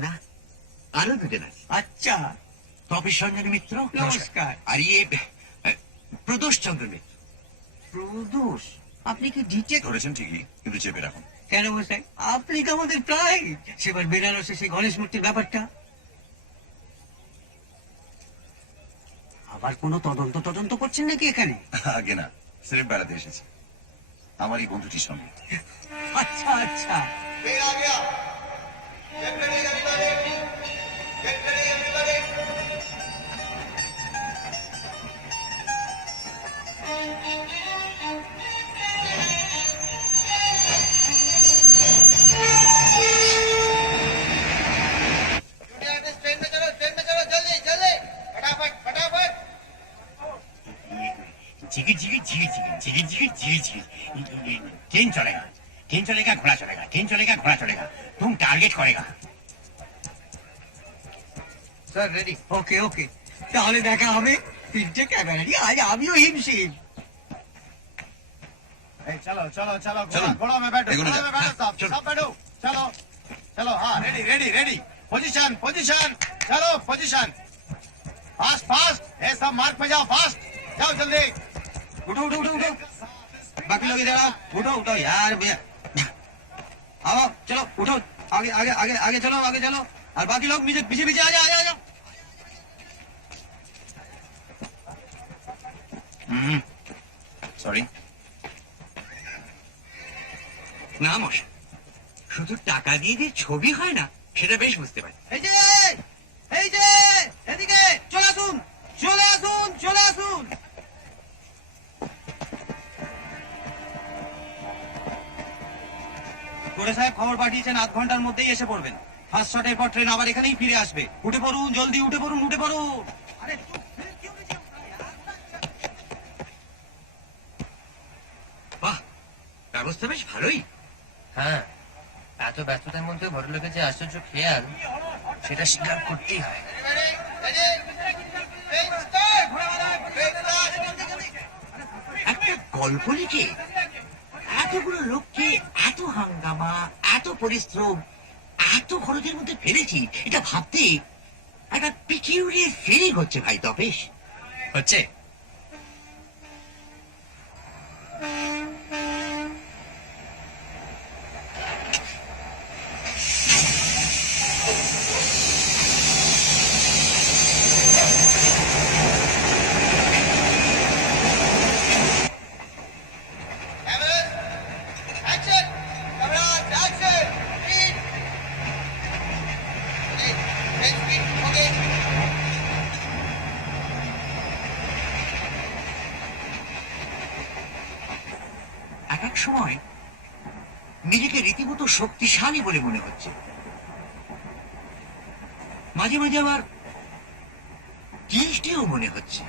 না, আরো দুজন আছে। আচ্ছা, তপেশ রঞ্জন মিত্র, নমস্কার। আর ইয়ে প্রদোষ চন্দ্র মিত্র। প্রদোষ, আপনি কি ডিটেক্ট? ধরেছেন ঠিকই, কিন্তু চেপে রাখুন। কেন মশাই, আপনি তো আমাদের প্রায় সেবার বেনারসে সেই গণেশ মূর্তির ব্যাপারটা। আবার কোনো তদন্ত করছেন নাকি এখানে? আগে না, সিলেট বেড়াতে এসেছি আমারই বন্ধুটির সঙ্গে। আচ্ছা আচ্ছা। जिगिर जिगिर जिगिर जिगिर जिगिर जिगिर जिगिर जिगिर ट्रेन चलेगा घोड़ा चलेगा, ट्रेन चलेगा घोड़ा चलेगा। तुम टारगेट करेगा। Sir ready. ওকে ওকে, তাহলে দেখা হবে। 3টে ক্যামেরা নিয়ে আজ আমিও হিমশিম। चलो चलो चलो चलो। घोड़ा में बैठो, एगो घोड़ा जा। में बैठो सब, चलो। सब बैठो। चलो चलो, हाँ ready ready ready, position position, चलो पोजीशन, फास्ट फास्ट, ये सब मार्क पे जाओ, फास्ट जाओ जल्दी। उठो उठो उठो उठो, बाकी लोग इधर आओ। उठो उठो यार, आओ चलो उठो, आगे आगे आगे आगे चलो और बाकी लोग पीछे पीछे पीछे आ जाओ आ जाओ সরি। না মশাই, শুধু টাকা দিয়ে যে ছবি হয় না সেটা বেশ বুঝতে পারি। এই যে এদিকে চলে আসুন চলে আসুন চলে আসুন। করে সাহেব খবর পাঠিয়েছেন 8 ঘন্টার মধ্যেই এসে পড়বেন। ফার্স্ট শটের পর ট্রেন আবার এখানেই ফিরে আসবে। উঠে পড়ুন জলদি, উঠে পড়ুন উঠে পড়ুন। আরে বাহ, ব্যবস্থা বেশ ভালোই। হ্যাঁ, এত ব্যস্ততার মধ্যে ভদ্রলোকের যে আশ্চর্য খেয়াল, সেটা স্বীকার করতেই হয়। একটা গল্প লিখে এতগুলো লোককে এত হাঙ্গামা, এত পরিশ্রম, এত খরচের মধ্যে ফেলেছি, এটা ভাবতে একটা পিকিউরিয়ার ফিলিং হচ্ছে ভাই তপেশ। হচ্ছে এক এক সময় নিজেকে রীতিমতো শক্তিশালী বলে মনে হচ্ছে, মাঝে মাঝে আবার চিন্তিতও মনে হচ্ছে,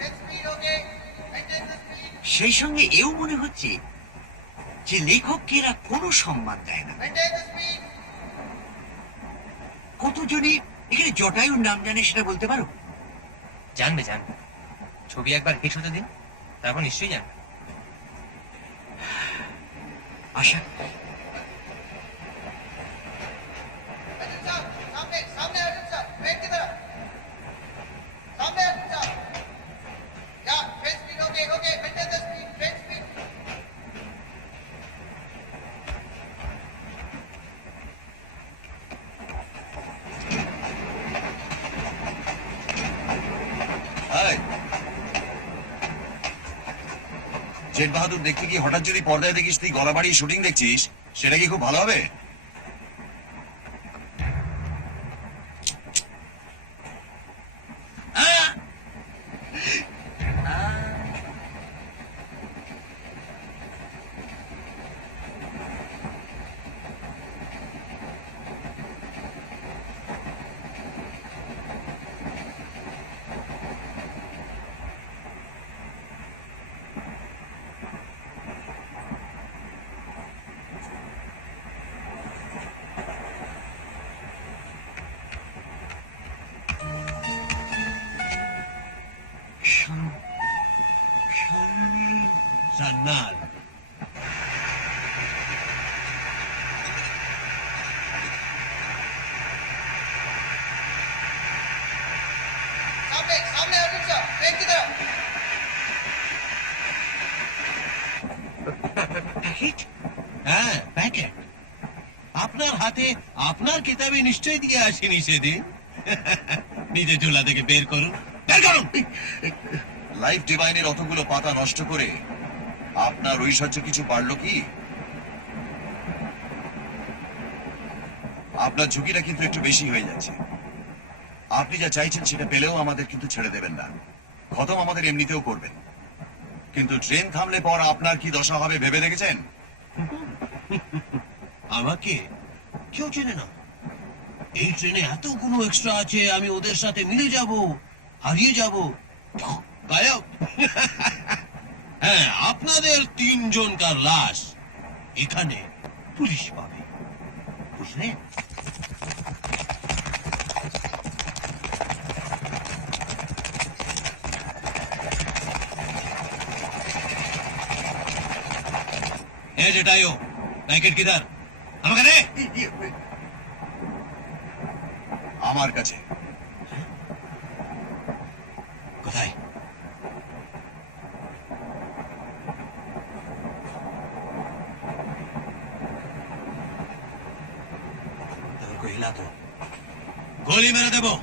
সেই সঙ্গে এও মনে হচ্ছে যে লেখককে এরা কোনো সম্মান দেয় না। কতজনই এখানে জটায়ুর নাম জানে সেটা বলতে পারো? জানবে। ছবি একবার হিট হতে দিন, তারপর নিশ্চয়ই জানবে। আশা এই, জেট বাহাদুর দেখতে কি হঠাৎ যদি পর্দায় দেখিস তুই গলা বাড়িয়ে শুটিং দেখছিস, সেটা কি খুব ভালো হবে? জান্নাত প্যাকেট? হ্যাঁ, প্যাকেট আপনার হাতে আপনার কিতাবে নিশ্চয়ই দিয়ে আসেনি সেদিন। নিজে ঝোলা থেকে বের করুন, বের করুন। লাইফ ডিভাইনের অতগুলো পাতা নষ্ট করে আপনার ঐশ্বর্য কিছু পারলো কি? আপনার ঝুঁকিটা কিন্তু একটু বেশি হয়ে যাচ্ছে। আপনি যা চাইছেন সেটা পেলেও আমাদের কিন্তু ছেড়ে দেবেন না। খতম আমাদের এমনিতেও করবেন, কিন্তু ট্রেন থামলে পর আপনার কি দশা হবে ভেবে দেখেছেন? আমাকে কেউ চেনে না। এই ট্রেনে এতগুলো এক্সট্রা আছে, আমি ওদের সাথে মিলে যাব, হারিয়ে যাব, গায়ব। হ্যাঁ, আপনাদের 3 জনকার লাশ এখানে পুলিশ পাবে, বুঝলেন? ए जटायु, पैकेट किधर? আমাকে দে। আমার কাছে। কোথায়? না তো গোলি মেরে দেবো।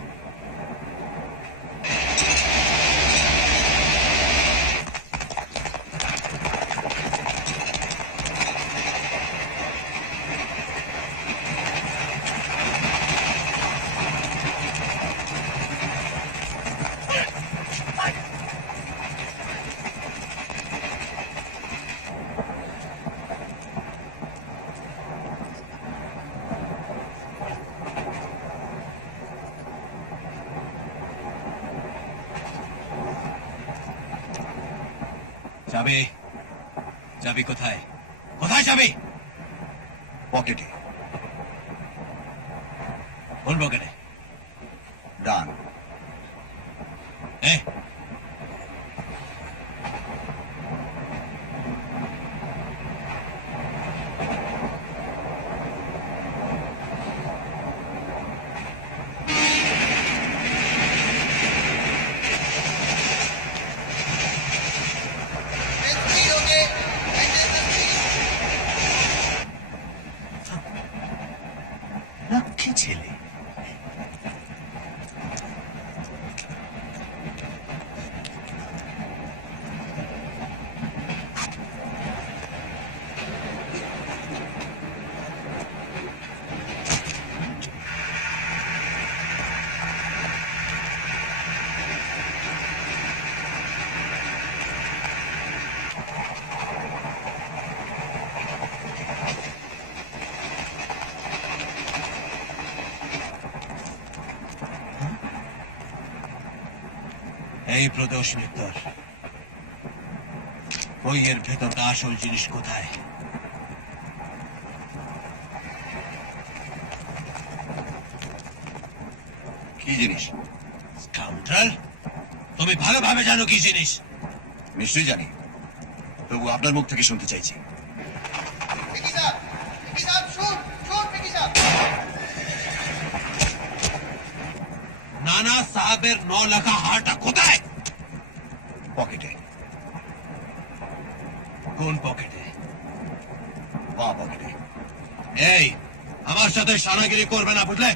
চাবি চাবি কোথায়? কোথায় চাবি? পকেটে, কোন পকেটে? ডান। এ লক্ষ্মী ছেলে। এই প্রদোষ মিত্তর, বইয়ের ভেতরটা আসল জিনিস কোথায়? কি জিনিস? স্কাউন্ডার, তুমি ভালোভাবে জানো কি জিনিস। নিশ্চয়ই জানি, তবু আপনার মুখ থেকে শুনতে চাইছি। নানা সাহেবের 9 লাখা হারটা কোথায়? পকেটে। কোন পকেটে? বাঁ পকেটে। এই, আমার সাথে शानागिरी করবে না, বুঝলে?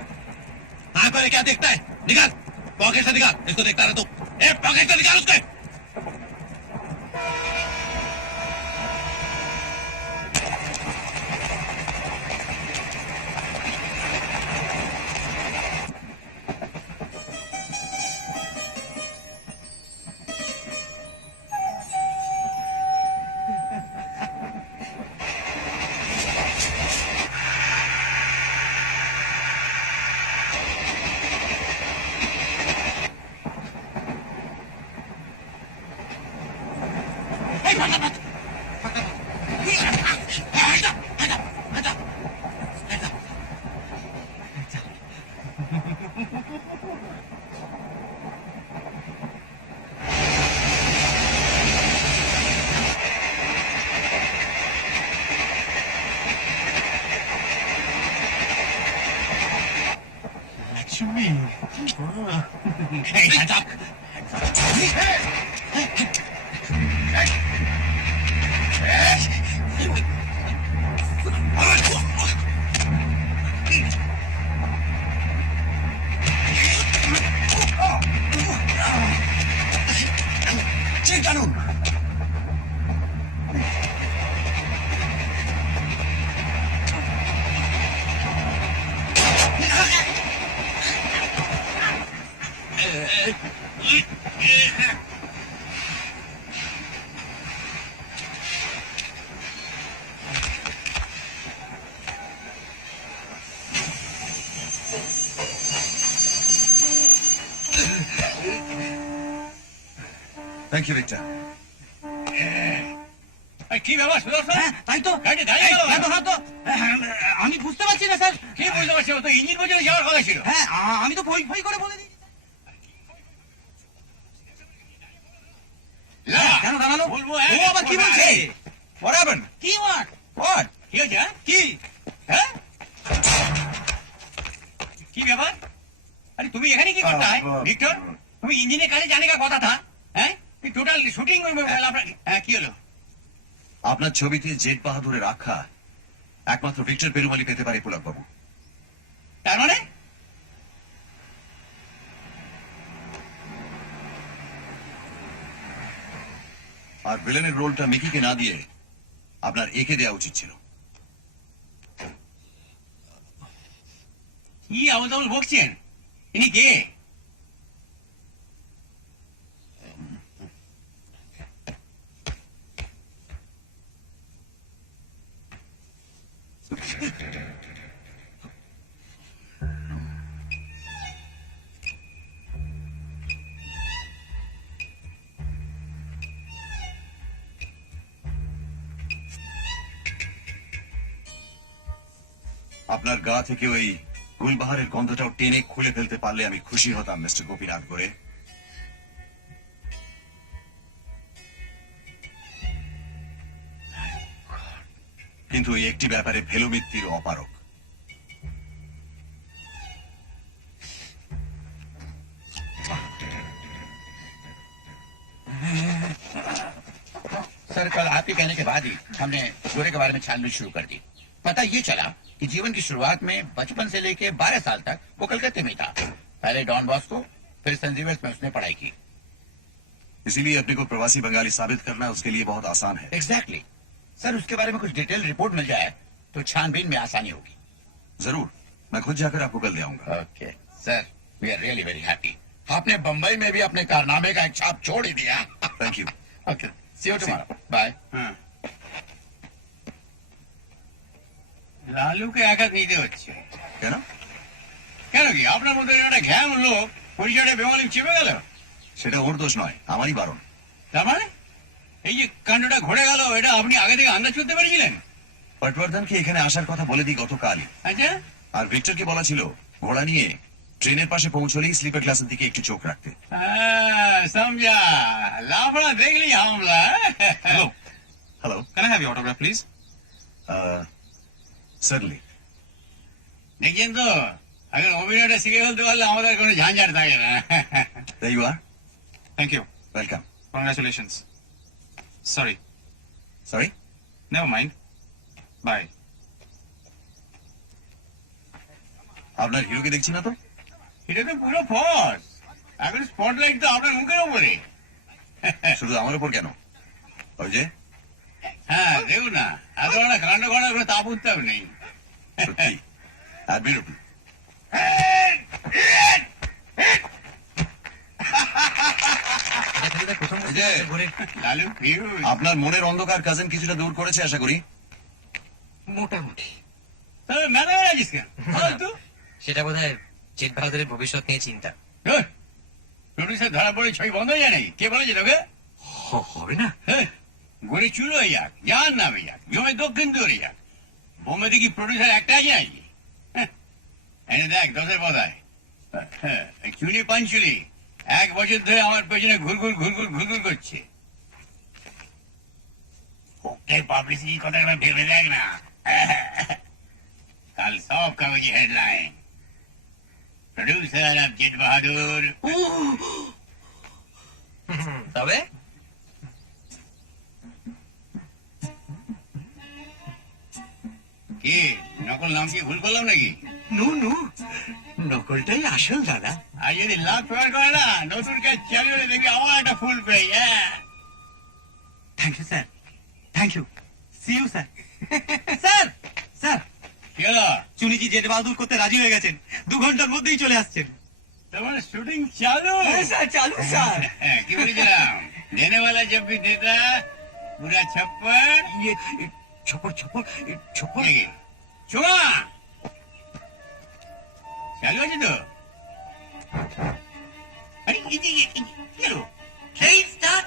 हाँ पर क्या देखता है? निकाल पॉकेट से, निकाल इसको। देखता रहे तू। ए पॉकेट से निकाल उसके। Lakshmi, hands up. চেক টানুন। Thank you Victor. এই কি ব্যাপার সুদর্শন? হ্যাঁ, তাই তো। গাড়ি দাঁড়িয়ে গেল কেন? আমি বুঝতে পারছি না স্যার। কি বুঝতে পারছি, ও তো ইঞ্জিন পর্যন্ত যাওয়ার কথা ছিল। হ্যাঁ, আমি তো ভই ভই করে বলে দিয়েছি। না, কেন দাঁড়ালো? বলবো, ও আবার কি বলছে? What happened? কি ওয়াট? What? কি হয়েছে? হ্যাঁ? কি? হ্যাঁ? কি ব্যাপার? अरे তুমি এখানে কি করতে হয় ভিক্টর? তুমি ইঞ্জিনের কাজে জানে কা কথা থা? হ্যাঁ, টোটাল শুটিং কি হলো? আপনার ছবিতে জেট বাহাদুরের আখ্যা একমাত্র ভিক্টর পেরুমালি পেতে পারে পুলক বাবু। তার মানে আর ভিলেনের রোলটা মিকিকে না দিয়ে আপনার একে দেওয়া উচিত ছিল। কি আবল তাবল বকছেন? ইনি কে? আপনার গা থেকে ওই গুলবাহারের গন্ধটাও টেনে খুলে ফেলতে পারলে আমি খুশি হতাম মিস্টার গোপীনাথ করে। কিন্তু এই একটি ব্যাপারে ভেলুমিত্তির অপারক। सर कल आपके कहने के बाद ही हमने गोरे के बारे में छानबीन शुरू कर दी। पता ये चला कि जीवन की शुरुआत में बचपन से लेके 12 साल तक वो कलकत्ते में था। पहले डॉन बॉस्को, फिर सेंट जेवियर्स में उसने पढ़ाई की। इसीलिए अपने को प्रवासी बंगाली साबित करना उसके लिए बहुत आसान है। एग्जैक्टली सर, उसके बारे में कुछ डिटेल रिपोर्ट मिल जाए तो छानबीन में आसानी होगी। जरूर, मैं खुद जाकर आपको कल ले आऊंगा। Okay sir, we are really very happy. आपने बंबई में भी अपने कारनामे का एक छाप छोड़ ही दिया। Thank you. Okay, see you tomorrow. Bye. হ্যাঁ। লালুকে একা দিতে হচ্ছে কেন? কেন? কি আপনার মতো একটা ঘ্যাম লোক পরিচয়টা বেমালি চেপে গেল? সেটা ওর দোষ নয়, আমারই বারণ। তার মানে এই যে কাণ্ডটা ঘটে গেল, এটা আপনি আগে থেকে আন্দাজ করতে পেরেছিলেন? পটবর্ধনকে এখানে আসার কথা বলে দিই গতকালই। আচ্ছা, আর ভিক্টরকে বলা ছিল ঘোড়া নিয়ে ট্রেনের পাশে পৌঁছলেই স্লিপার ক্লাসের দিকে একটু চোখ রাখতে। হ্যাঁ, সমঝা। লাফড়া দেখলি হামলা। Hello. Can I have your autograph, please? সার্লি। দেখছেন তো, এখন অভিনয়টা শিখে ফেলতে পারলে আমাদের কোনো ঝাঞ্ঝাট থাকে না। There you are. Thank you. Welcome. Congratulations. Sorry. Sorry? Never mind. Bye. আপনার হিরোকে দেখছি না তো? এটা তো পুরো ফস। এখন স্পটলাইট তো আপনার মুখের উপরে। শুধু আমার উপর কেন? ওই যে হ্যাঁ, দেখুন না, এত বড় কাণ্ড করার কোনো তাপ উত্তাপ নেই। সত্যি অ্যাডমিরেবল। প্রথম এই যে, লালু ফিউজ। আপনার মনের অন্ধকার কাজিন কিছুটা দূর করেছে আশা করি। মোটামুটি তবে মেলা বেড়াচ্ছিস কেন? ফালতু। সেটা বোধহয় জিৎ বাহাদুরের ভবিষ্যৎ নিয়ে চিন্তা। প্রডিউসার ধরা পড়ে ছবি বন্ধ হয়ে যায় নাকি? কে বলেছে তোকে? হবে না। গড়ে চুলো হয়ে যাক, যার নামে যাক, জমে দক্ষিণ দূরে যাক, বোম্বে কি প্রডিউসার একটা আছে নাকি? এনে দেখ দশের পদায় চুলি পাঞ্চুলি 1 বছর ধরে আমার পেছনে ঘুরঘুর ঘুরঘুর ঘুরঘুর করছে। ওকে পাবলিসিটি কথা ভেবে দেখ না, কাল সব কাগজে হেডলাইন, প্রডিউসার জিৎ বাহাদুর। তবে কি নকল নাম কি ভুল করলাম নাকি? নো নো, নকলটাই আসল দাদা। আর যদি লাভ ফেভার করে না, নতুন কাজ চালু হলে দেখবি আমার একটা ফুল পেয়ে। হ্যাঁ, thank you sir, thank you, see you sir. Sir sir, কি হলো? চুনিজি জেট বাহাদুর করতে রাজি হয়ে গেছেন, 2 ঘন্টার মধ্যেই চলে আসছেন। তোমার শুটিং চালু? হ্যাঁ স্যার, চালু স্যার। কি বলেছিলাম? দেনে वाला जब भी देता पूरा छप्पर ইয়ে ছপর ছপর ছপর। ছোঁয়া চালু আছে তো? আরে কি হলো? Train start.